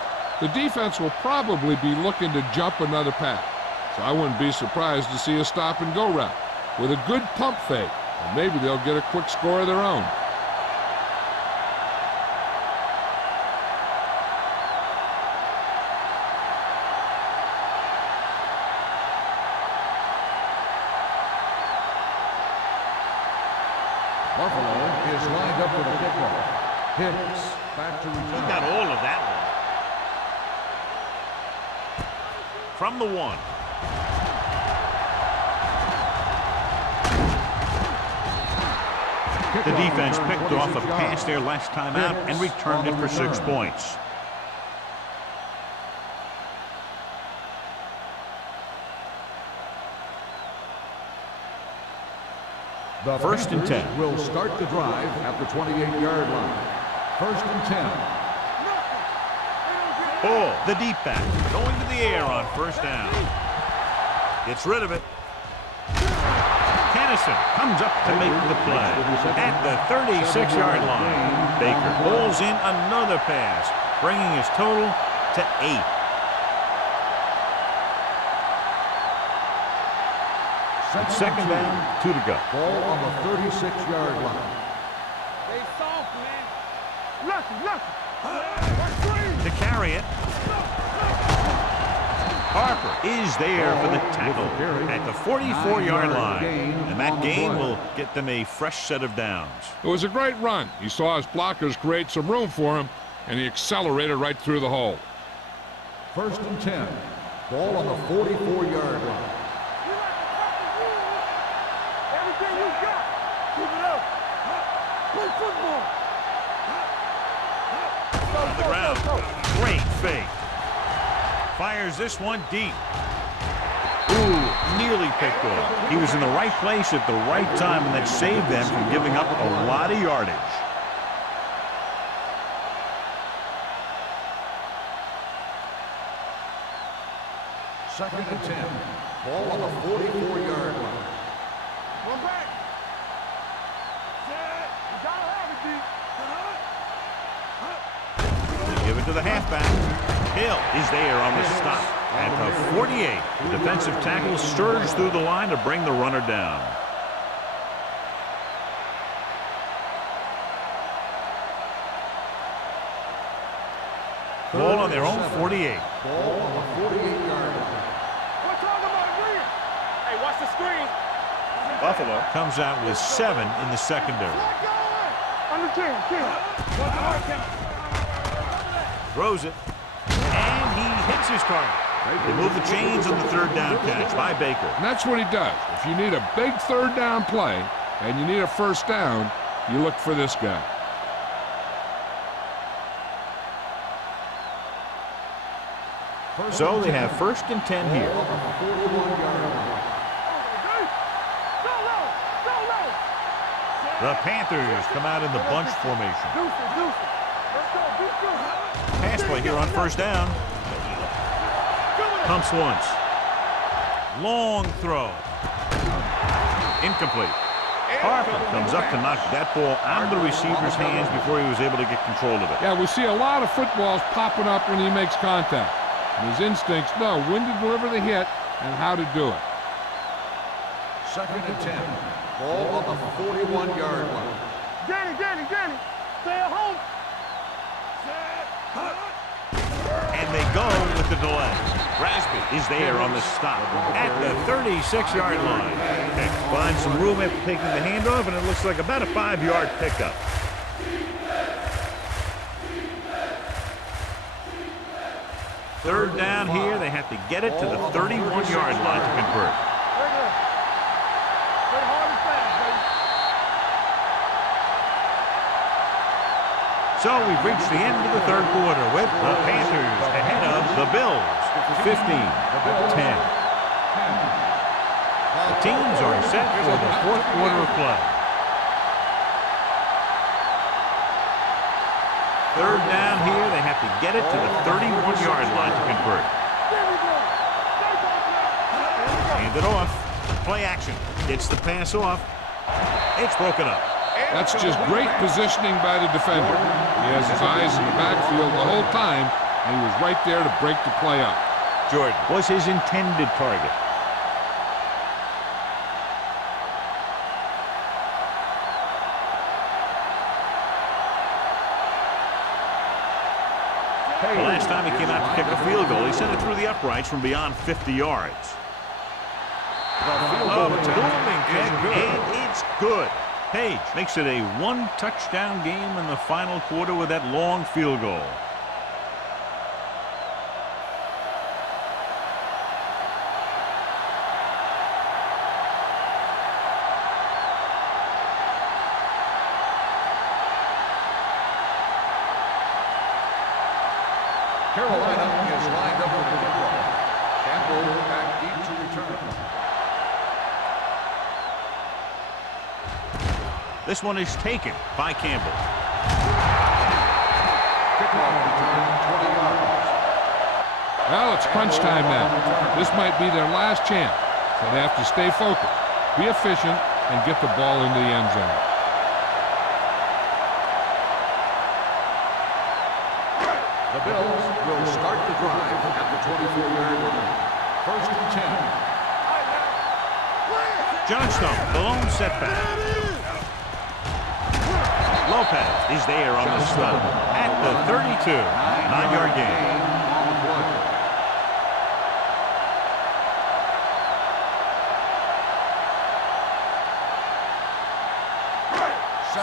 The defense will probably be looking to jump another pass, so I wouldn't be surprised to see a stop-and-go route with a good pump fake, and maybe they'll get a quick score of their own. Buffalo is lined up for the kickoff. Hicks back to return. He got all of that one. From the 1. The defense picked off a pass there last time out and returned it for 6 points. The First and 10. Will start the drive at the 28-yard line. First and 10. Oh, the deep back going to the air on first down. Gets rid of it. Kennison comes up to make the play at the 36-yard line. Baker pulls in another pass, bringing his total to 8. Second down, 2 to go. Ball on the 36-yard line. They soft, man. Lucky. To carry it. Harper is there for the tackle at the 44-yard line. And that gain will get them a fresh set of downs. It was a great run. He saw his blockers create some room for him, and he accelerated right through the hole. First and 10. Ball on the 44-yard line. Everything you got. Keep it up. Play football. On the ground. Great fake. Fires this one deep. Ooh, nearly picked off. He was in the right place at the right time, and that saved them from giving up a lot of yardage. Second and 10. Ball on the 44-yard line. One back. Set. You gotta have it, D. They give it to the halfback. Hill is there on the stop at the 48. The defensive tackle surged through the line to bring the runner down. Ball on their own 48. Ball on the 48-yard line. We're talking about agreeing. Hey, watch the screen. Buffalo comes out with 7 in the secondary. Under 10. Watch the hard count. Throws it. And he hits his target. They move the chains on the third down catch by Baker. And that's what he does. If you need a big third down play and you need a first down, you look for this guy. So they have first and 10 here. Ball on the 41-yard line. The Panthers come out in the bunch formation. Pass play here on first down. Pumps once. Long throw. Incomplete. Harper comes up to knock that ball out of the receiver's hands before he was able to get control of it. Yeah, we see a lot of footballs popping up when he makes contact. And his instincts know when to deliver the hit and how to do it. Second and 10. Ball on the 41-yard line. Danny. Stay at home. And they go with the delay. Rasby is there on the stop at the 36-yard line. Finds some room after taking the handoff, and it looks like about a 5-yard pickup. Third down here. They have to get it to the 31-yard line to convert. So we've reached the end of the third quarter with the Panthers ahead of the Bills, 15-10. The teams are set for the fourth quarter of play. Third down here. They have to get it to the 31-yard line to convert. Hand it off. Play action. Gets the pass off. It's broken up. That's just great positioning by the defender. He has his eyes in the backfield the whole time, and he was right there to break the play up. Jordan was his intended target. The last time he came out to kick a field goal, he sent it through the uprights from beyond 50 yards. Oh, it's a booming kick, and it's good. Page makes it a one-touchdown game in the final quarter with that long field goal. Carolina is lined up for the kickoff. Campbell back deep to return. This one is taken by Campbell. Kickoff return, 20 yards. Well, it's crunch time now. This might be their last chance, so they have to stay focused, be efficient, and get the ball into the end zone. The Bills will start the drive at the 24-yard line. First and 10. Johnstone, the lone setback. Lopez is there on the stop at the 32. 9-yard gain.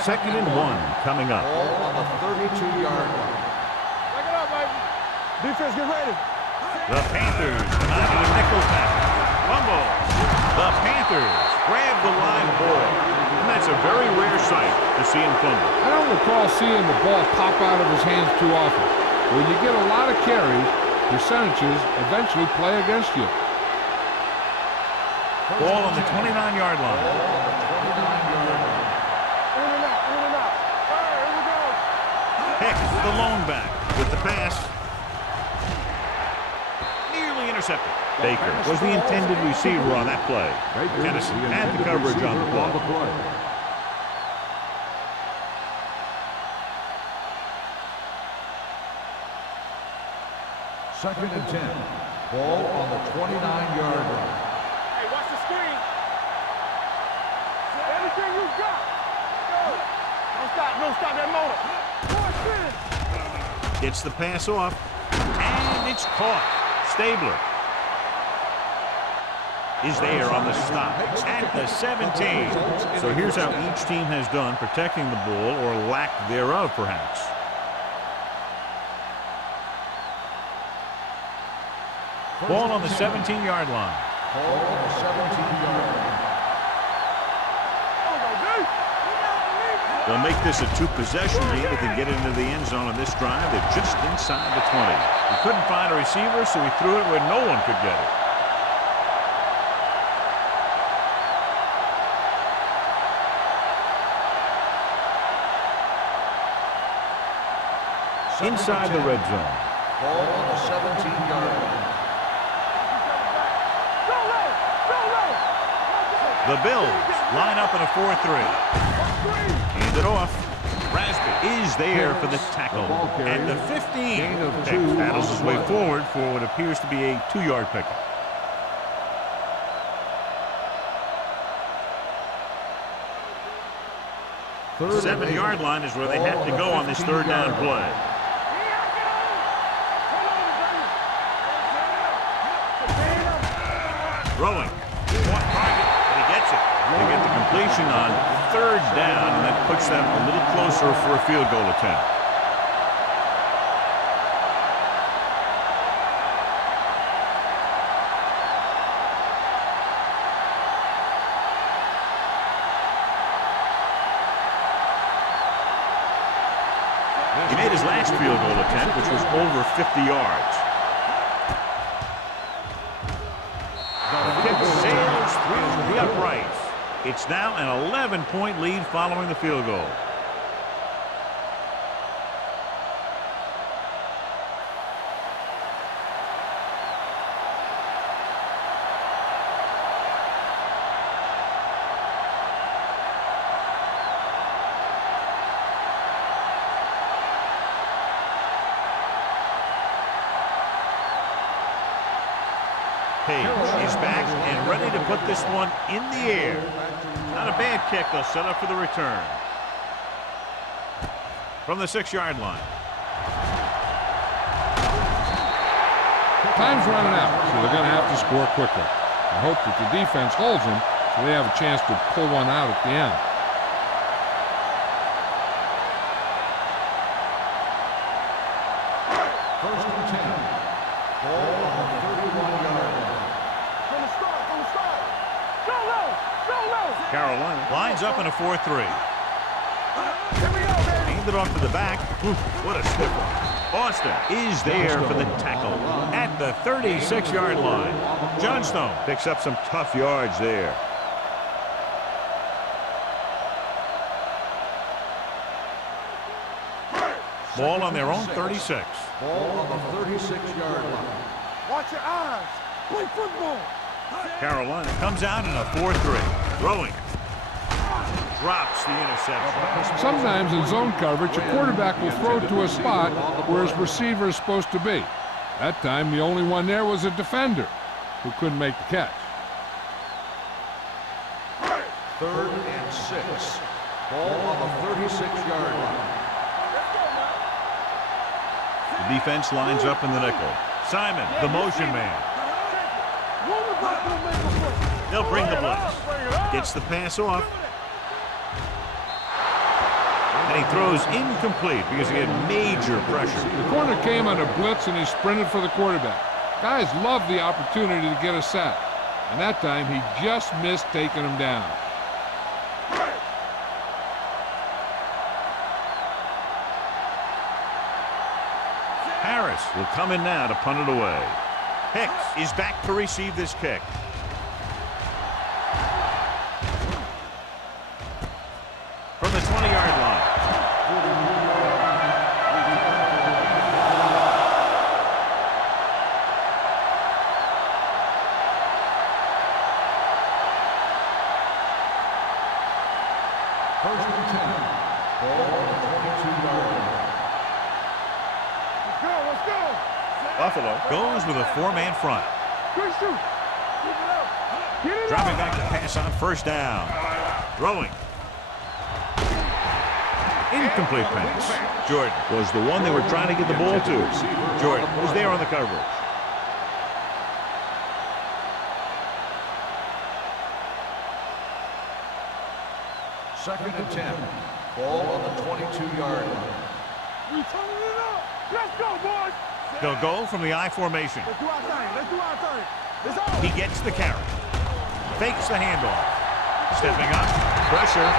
Second and 1 coming up. Ball on the 32-yard line. Back it up, baby. Defense, get ready. The Panthers not in a nickel pack. Fumble. The Panthers grab the live ball. And that's a very rare sight to see him fumble. I don't recall seeing the ball pop out of his hands too often. When you get a lot of carries, percentages eventually play against you. Ball on the 29-yard line. In and out, in and out. All right, here we go. Hicks, the lone back, with the pass. Nearly intercepted. Baker was the intended receiver on that play. Tennessee had the coverage on the play. Second and 10. Ball on the 29-yard line. Hey, watch the screen. Everything you got. Go. Don't stop that motor. Gets the pass off, and it's caught. Stabler is there on the stop at the 17. So here's how each team has done protecting the ball, or lack thereof, perhaps. Ball on the 17-yard line. Ball on the 17-yard line. They'll make this a two-possession game if they get into the end zone on this drive. They're just inside the 20. He couldn't find a receiver, so he threw it where no one could get it. Inside the red zone. Ball on the 17-yard line. The Bills line up in a 4-3. Hand it off. Rasby is there for the tackle at the 15. Heck paddles his way forward for what appears to be a 2-yard pickup. The 7-yard line is where they have to go on this third down play. Throwing. Off target, but he gets it. They get the completion on 3rd down, and that puts them a little closer for a field goal attempt. He made his last field goal attempt, which was over 50 yards. The kick sails through the uprights. It's now an 11-point lead following the field goal. Page is back and ready to put this one in the air. Not a bad kick. They'll set up for the return. From the 6-yard line. Time's running out, so they're going to have to score quickly. I hope that the defense holds them so they have a chance to pull one out at the end. First and 10. Ball on the 31-yard line. From the start, from the start. Go low, go low. Carolina lines up in a 4-3. Here we go, baby. Aimed it off to the back. Oof, what a stiff one. Austin is there for the tackle at the 36-yard line. Johnstone picks up some tough yards there. Ball on their own 36. Ball on the 36-yard line. Watch your eyes. Play football. Carolina comes out in a 4-3. Throwing. Drops the interception. Sometimes in zone coverage, a quarterback will throw to a spot where his receiver is supposed to be. That time, the only one there was a defender who couldn't make the catch. 3rd and 6. Ball on the 36-yard line. The defense lines up in the nickel. Simon, the motion man. They'll bring the blitz. Gets the pass off. And he throws incomplete because he had major pressure. The corner came on a blitz and he sprinted for the quarterback. Guys love the opportunity to get a sack. And that time he just missed taking him down. Harris will come in now to punt it away. Hicks is back to receive this kick. From the 20-yard line. First and 10. Ball on the 22-yard line. Let's go. Buffalo goes with a 4-man front. Good shoot. Keep it up. Get it Dropping up. back to pass on 1st down. Throwing. Incomplete pass. Jordan was the one they were trying to get the ball to. Jordan was there on the coverage. Second and 10. Ball on the 22-yard line. We turning it up. Let's go, boys. They'll go from the I formation. Let's do our thing. Let's do our thing. It's on. He gets the carry. Fakes the handoff. Stepping up. Pressure.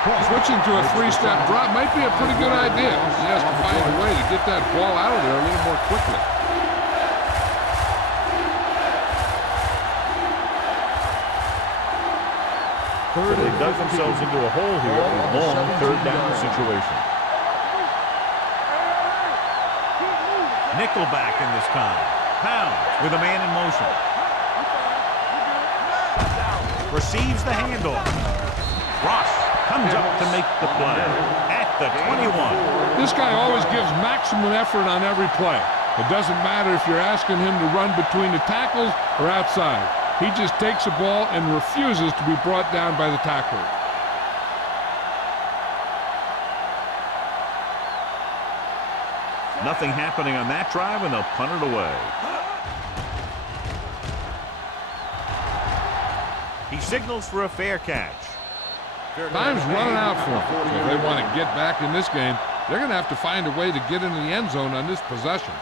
Switching to a 3-step drop might be a pretty good idea. He has to find a way to get that ball out of there a little more quickly. They dug themselves into a hole here in a long 3rd down situation. Nickelback in this time. Pound with a man in motion. Receives the handoff. Ross comes up to make the play at the 21. This guy always gives maximum effort on every play. It doesn't matter if you're asking him to run between the tackles or outside. He just takes the ball and refuses to be brought down by the tackler. Nothing happening on that drive, and they'll punt it away. He signals for a fair catch. Time's running out for them. So if they want to get back in this game, they're going to have to find a way to get into the end zone on this possession.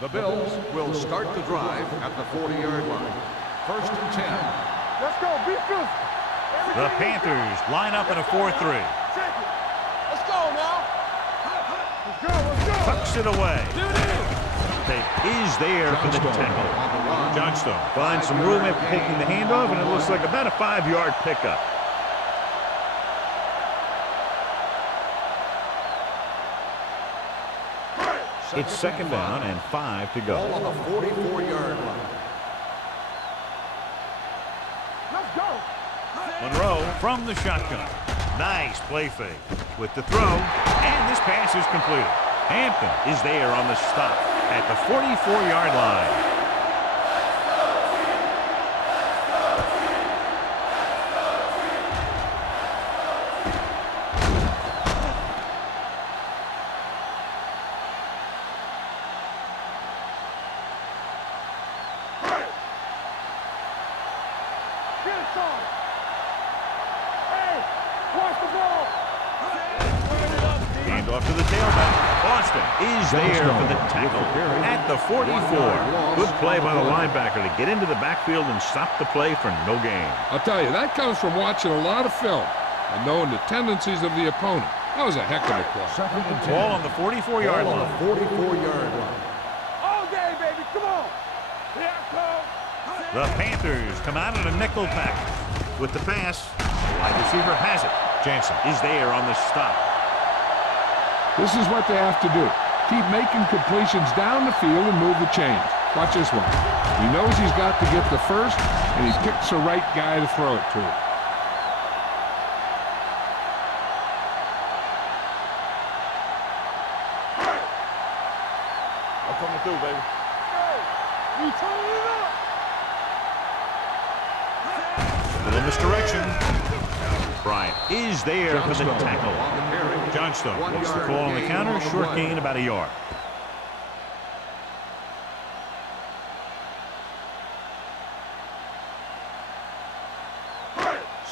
The Bills will start the drive at the 40-yard line. 1st and 10. Let's go, be good. The Panthers line up in a 4-3. Let's go now. Let's go. Tucks it away. Is there for the tackle. Johnstone finds some room after taking the handoff, and it looks like about a 5-yard pickup. It's 2nd down and 5 to go. Ball on the 44-yard line. Let's go. Monroe from the shotgun. Nice play fake with the throw, and this pass is completed. Hampton is there on the stop at the 44-yard line. Off to the tailback. Austin is there for the tackle at the 44. Good play by the linebacker to get into the backfield and stop the play for no gain. I'll tell you, that comes from watching a lot of film and knowing the tendencies of the opponent. That was a heck of a play. 2nd and 10. Ball on the 44-yard line. Ball on the 44-yard line. All day, baby. Come on. Here I come. The Panthers come out in a nickel package. With the pass, the wide receiver has it. Jansen is there on the stop. This is what they have to do. Keep making completions down the field and move the chains. Watch this one. He knows he's got to get the first, and he picks the right guy to throw it to. I'm coming through, baby. You turning it up. Little misdirection. Bryant is there for the tackle. Johnstone gets the call on the counter. Short gain about a yard.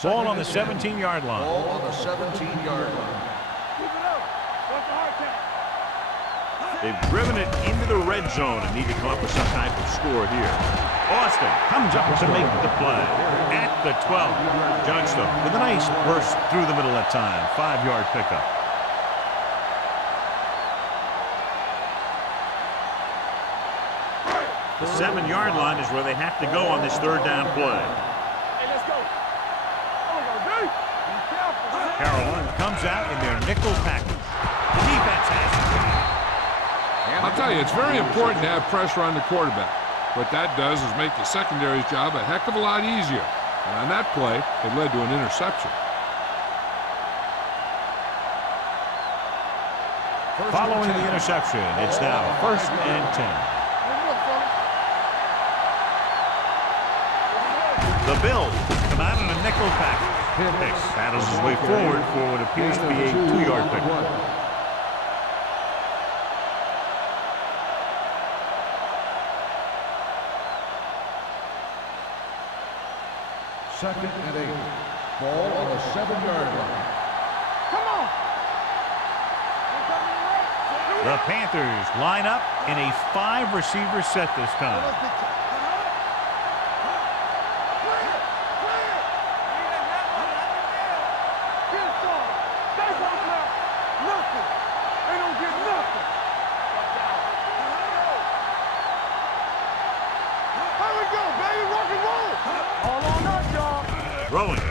Ball on the 17-yard line. Ball on the 17-yard line. Keep it up. What's the hard count? They've driven it into the red zone and need to come up with some type of score here. Austin comes up to make the play at the 12. Johnstone with a nice burst through the middle that time. 5-yard pickup. The 7-yard line is where they have to go on this 3rd down play. Hey, let's go. Oh, go, dude. Be careful. Carolina comes out in their nickel package. The defense has it. I'll tell you, it's very important to have pressure on the quarterback. What that does is make the secondary's job a heck of a lot easier. And on that play, it led to an interception. Following the interception, it's now 1st and 10. The Bills come out in a nickel package. Hicks battles his way forward for what appears to be a 2-yard pickup. Second and 8. Ball on the 7-yard line. Come on. The Panthers line up in a 5-receiver set this time. Throwing.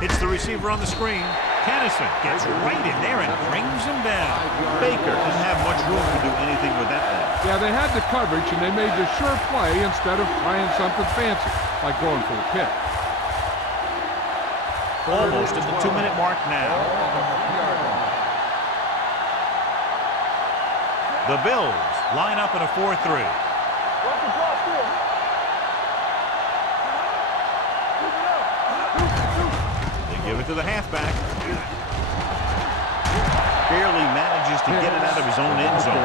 Hits the receiver on the screen. Kennison gets right in there and brings him down. Baker didn't have much room to do anything with that one. Yeah, they had the coverage, and they made the sure play instead of trying something fancy, like going for the pick. Almost at the 2-minute mark now. The Bills line up in a 4-3. They give it to the halfback. barely manages to get it out of his own end zone.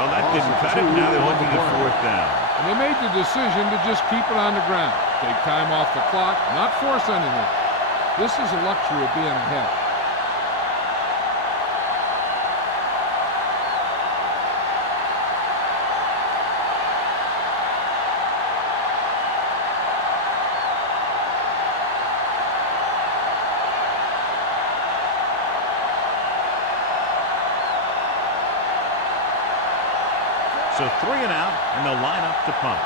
Well, that didn't cut it. Now they're looking at 4th down. And they made the decision to just keep it on the ground. Take time off the clock, not force anything. This is a luxury of being ahead. So 3 and out, and they'll line up to punt.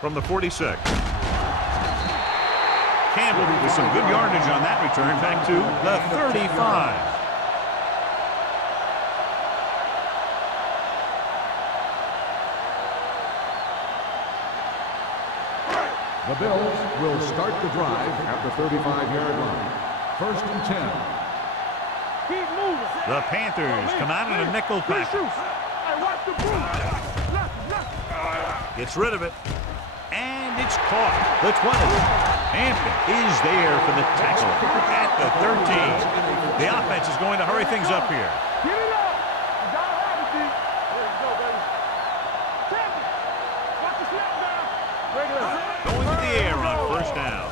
From the 46. Campbell with some good yardage on that return back to the 35. The Bills will start the drive at the 35-yard line. 1st and 10. Keep moving. The Panthers come out in a nickel package. Hey, watch the Gets rid of it. And it's caught. The 20. Hampton is there for the tackle at the 13. The offense is going to hurry things up here. Get it up. You gotta have it, D. There you go, baby. Tap it. Watch the snap now. Regular. Going to the air on 1st down.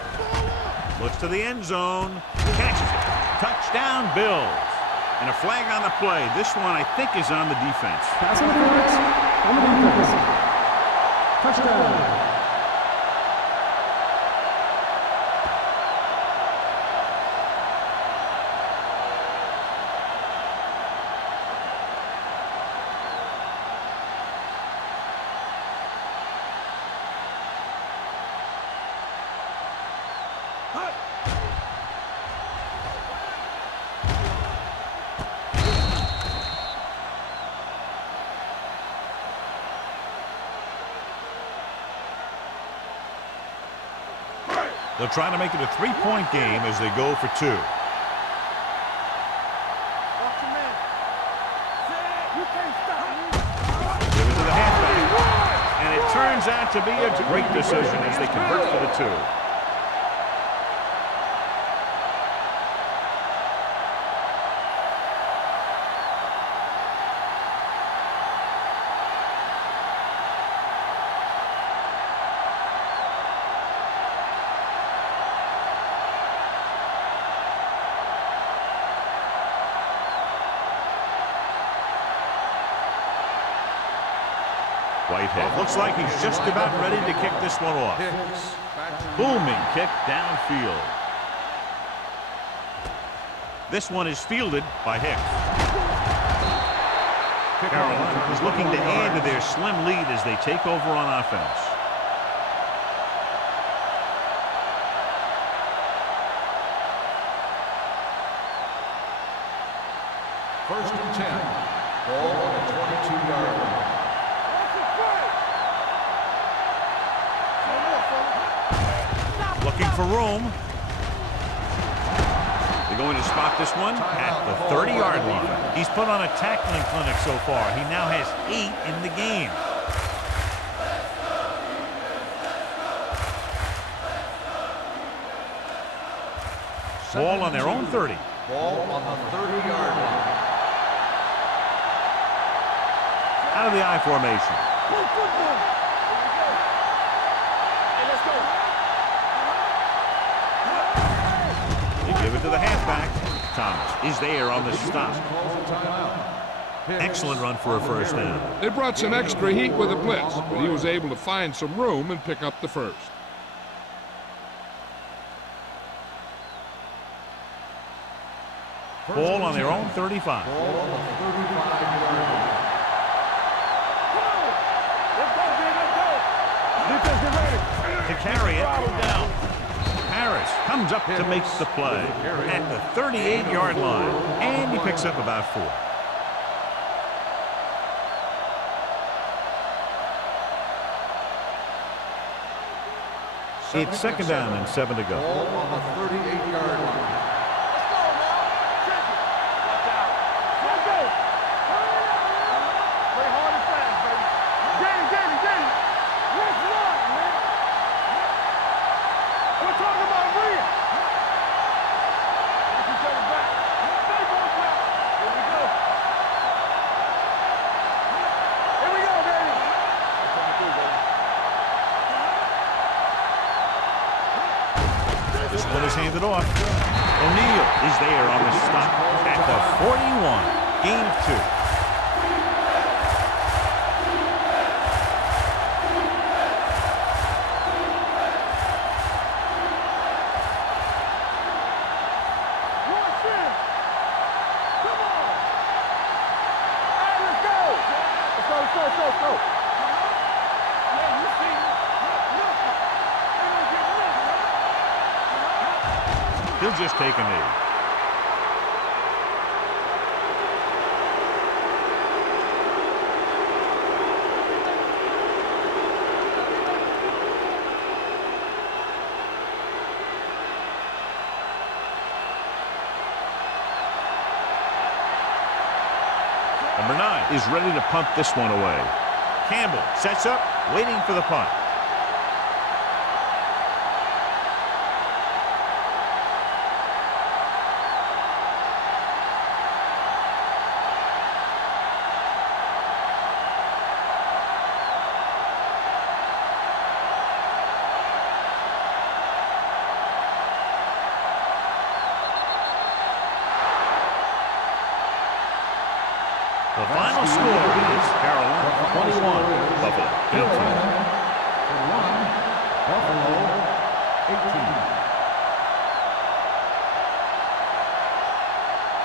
Looks to the end zone. Catches it. Touchdown, Bills. And a flag on the play. This one, I think, is on the defense. Pass interference on the defense. Touchdown. They'll try to make it a 3-point game as they go for 2. Watch your man. You can't stop me. Give it to the halfback. And it turns out to be a great decision as they convert for the 2. Whitehead looks like he's just about ready to kick this one off. Booming kick downfield. This one is fielded by Hicks. Carolina is looking to add to their slim lead as they take over on offense. First and 10. Ball on the 22-yard line. Looking for room. They're going to spot this one at the 30-yard line. He's put on a tackling clinic so far. He now has 8 in the game. Ball on their own 30. Ball on the 30-yard line. Out of the I formation. Play football. Hey, let's go. They give it to the halfback. Thomas is there on the stop. Excellent run for a first down. They brought some extra heat with a blitz, but he was able to find some room and pick up the first. Ball on their own 35. Ball on the 35-yard line. Let's go, man. Let's go. Defense, get ready. To carry it down. Harris comes up to make the play at the 38-yard line, and he picks up about 4. It's second down and 7 to go. Ball on the 38-yard line. Play hard and fast, baby. Get it, get it, get it. Let's go. This one is handed off. O'Neal is there on the stop at the 41. Gain of 2. He'll just take a knee. Number 9 is ready to punt this one away. Campbell sets up, waiting for the punt. The final score is Carolina 21, Buffalo 18. Buffalo 18.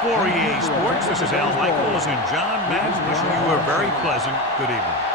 For EA Sports, this is Al Michaels and John Madden wishing you a very pleasant good evening.